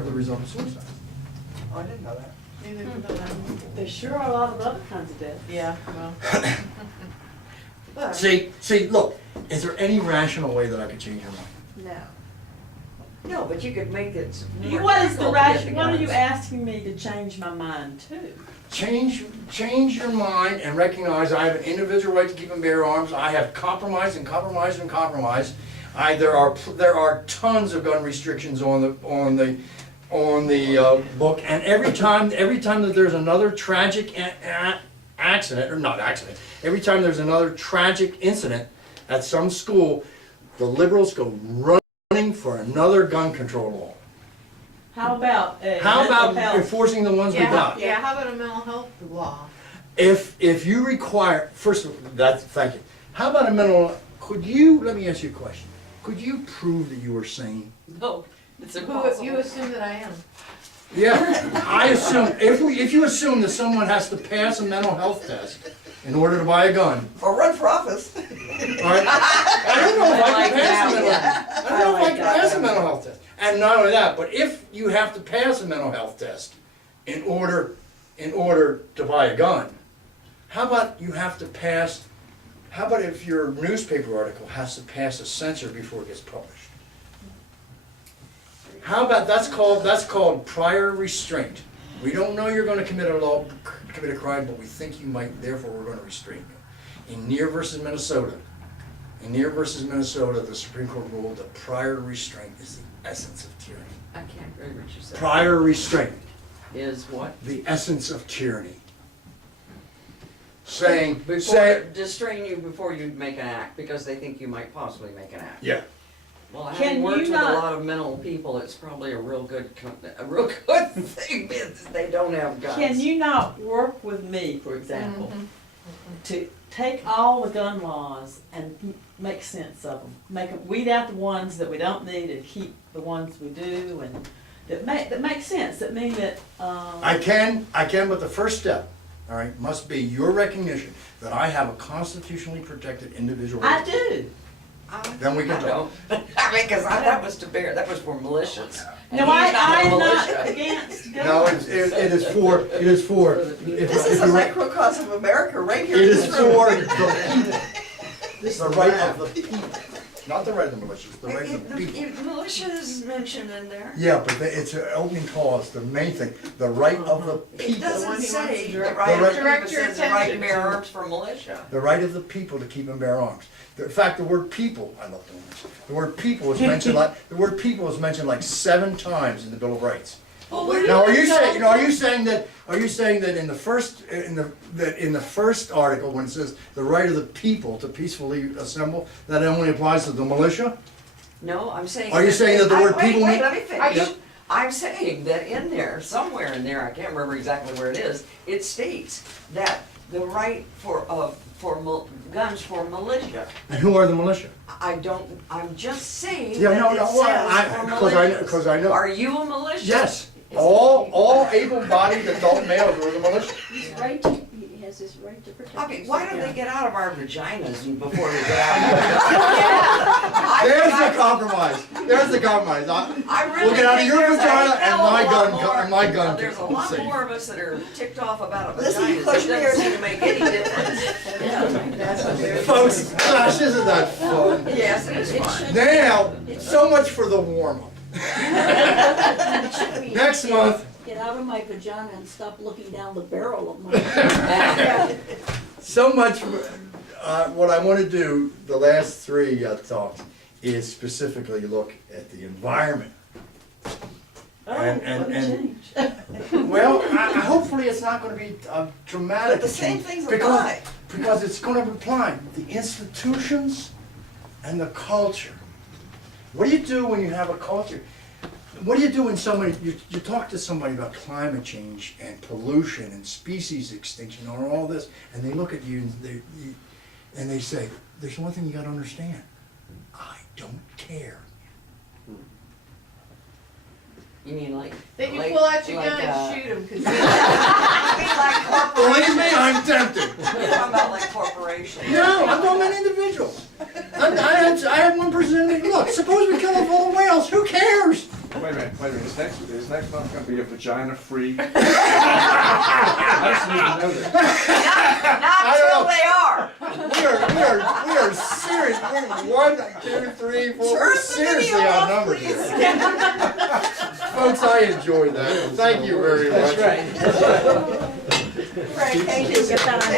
the result of suicide. Oh, I didn't know that. Neither did I. There sure are a lot of other kinds of deaths. Yeah, well. See, look, is there any rational way that I could change your mind? No. No, but you could make it more What is the difficult to get ration, what are you guns. asking me to change my mind to? Change your mind and recognize I have an individual right to keep and bear arms. I have compromised and compromised and compromised. There are tons of gun restrictions on the book, and every time that there's another tragic accident, or not accident, every time there's another tragic incident at some school, the liberals go running for another gun control law. How about a How mental about health? enforcing the ones we got? Yeah, how about a mental health law? If you require, first of all, thank you. How about a mental, let me ask you a question. Could you prove that you were sane? No, it's Who, impossible. you assume that I am. Yeah, I assume, if you assume that someone has to pass a mental health test in order to buy a gun, Or run for office. all right? I don't know if I can pass a mental, I don't know if I can pass a mental health test. And not only that, but if you have to pass a mental health test in order to buy a gun, how about if your newspaper article has to pass a censor before it gets published? How about, that's called prior restraint. We don't know you're gonna commit a crime, but we think you might, therefore we're gonna restrain you. In Neer versus Minnesota, the Supreme Court ruled that prior restraint is the essence of tyranny. I can't remember what you said. Prior restraint, Is what? the essence of tyranny. Saying, Distrain you before you make an act, because they think you might possibly make an act. yeah. Well, Can having you worked with a not- lot of mental people, it's probably a real good thing that they don't have guns. Can you not work with me, for example, to take all the gun laws and make sense of them? Weed out the ones that we don't need and keep the ones we do, and that make sense, that mean that, I can, but the first step, all right, must be your recognition that I have a constitutionally protected individual I right. do. Then we can I talk. don't. I mean, because that was for militias. And No, he's not a I'm not militia. against guns. No, it is for. This is a microcosm of America right here It in is this room. for the people. The right of the people. Not the right of the militias, the right of the people. Militia is mentioned in there. Yeah, but it's an opening clause, the main thing, the right of the It people. doesn't say the The right right- of Direct it your says the right to attention bear to- arms for militia. The right of the people to keep and bear arms. In fact, the word people, I love doing this. The word people is mentioned like 7 times in the Bill of Rights. Now, are you saying that in the first article, when it says the right of the people to peacefully assemble, that only applies to the militia? No, I'm saying. Are you saying that the word Wait, people wait, mean- let me finish. Yeah. I'm saying that in there, somewhere in there, I can't remember exactly where it is, it states that the right for guns for militia. And who are the militia? I'm just saying Yeah, that no, it no, says well, for militias. because I know. Are you a militia? Yes, all able-bodied adult males are the militia. He's right to, he has his right to protect I mean, himself. why don't they get out of our vaginas before they get out? There's the compromise. There's the compromise. I really We'll get out of think your there's a vagina and hell of my a lot gun, more- and my gun. There's a lot safe. more of us that are ticked off about a Listen, vagina. It close your doesn't ears. seem to make any difference. That's what they're. Folks, gosh, isn't that fun? Yes, it is fun. Now, so much for the warm-up. It should be, Next month, get out of my vagina and stop looking down the barrel of my. so much, what I want to do, the last 3 talks, is specifically look at the environment. And well, hopefully it's not going to be dramatic. But the same things because- apply. Because it's going to apply the institutions and the culture. What do you do when you have a culture? What do you do when you talk to somebody about climate change and pollution and species extinction and all this, and they look at you and they say, there's one thing you got to understand. I don't care. You mean like? Then you like- pull out your like, gun and shoot him, cause You mean like corporations? Believe me, I'm tempted. You're talking about like corporations. No, I'm talking about individuals. I have one person. Look, suppose we kill off all the whales. Who cares? Wait a minute, is next month gonna be a vagina-free? I just need to know that. Not I don't till know. they are. We are serious. We're 1, 2, 3, 4. We're Turn the seriously video off, outnumbered please. here. Folks, I enjoyed that. Thank you very much. That's right. Frank, thank you. Get that on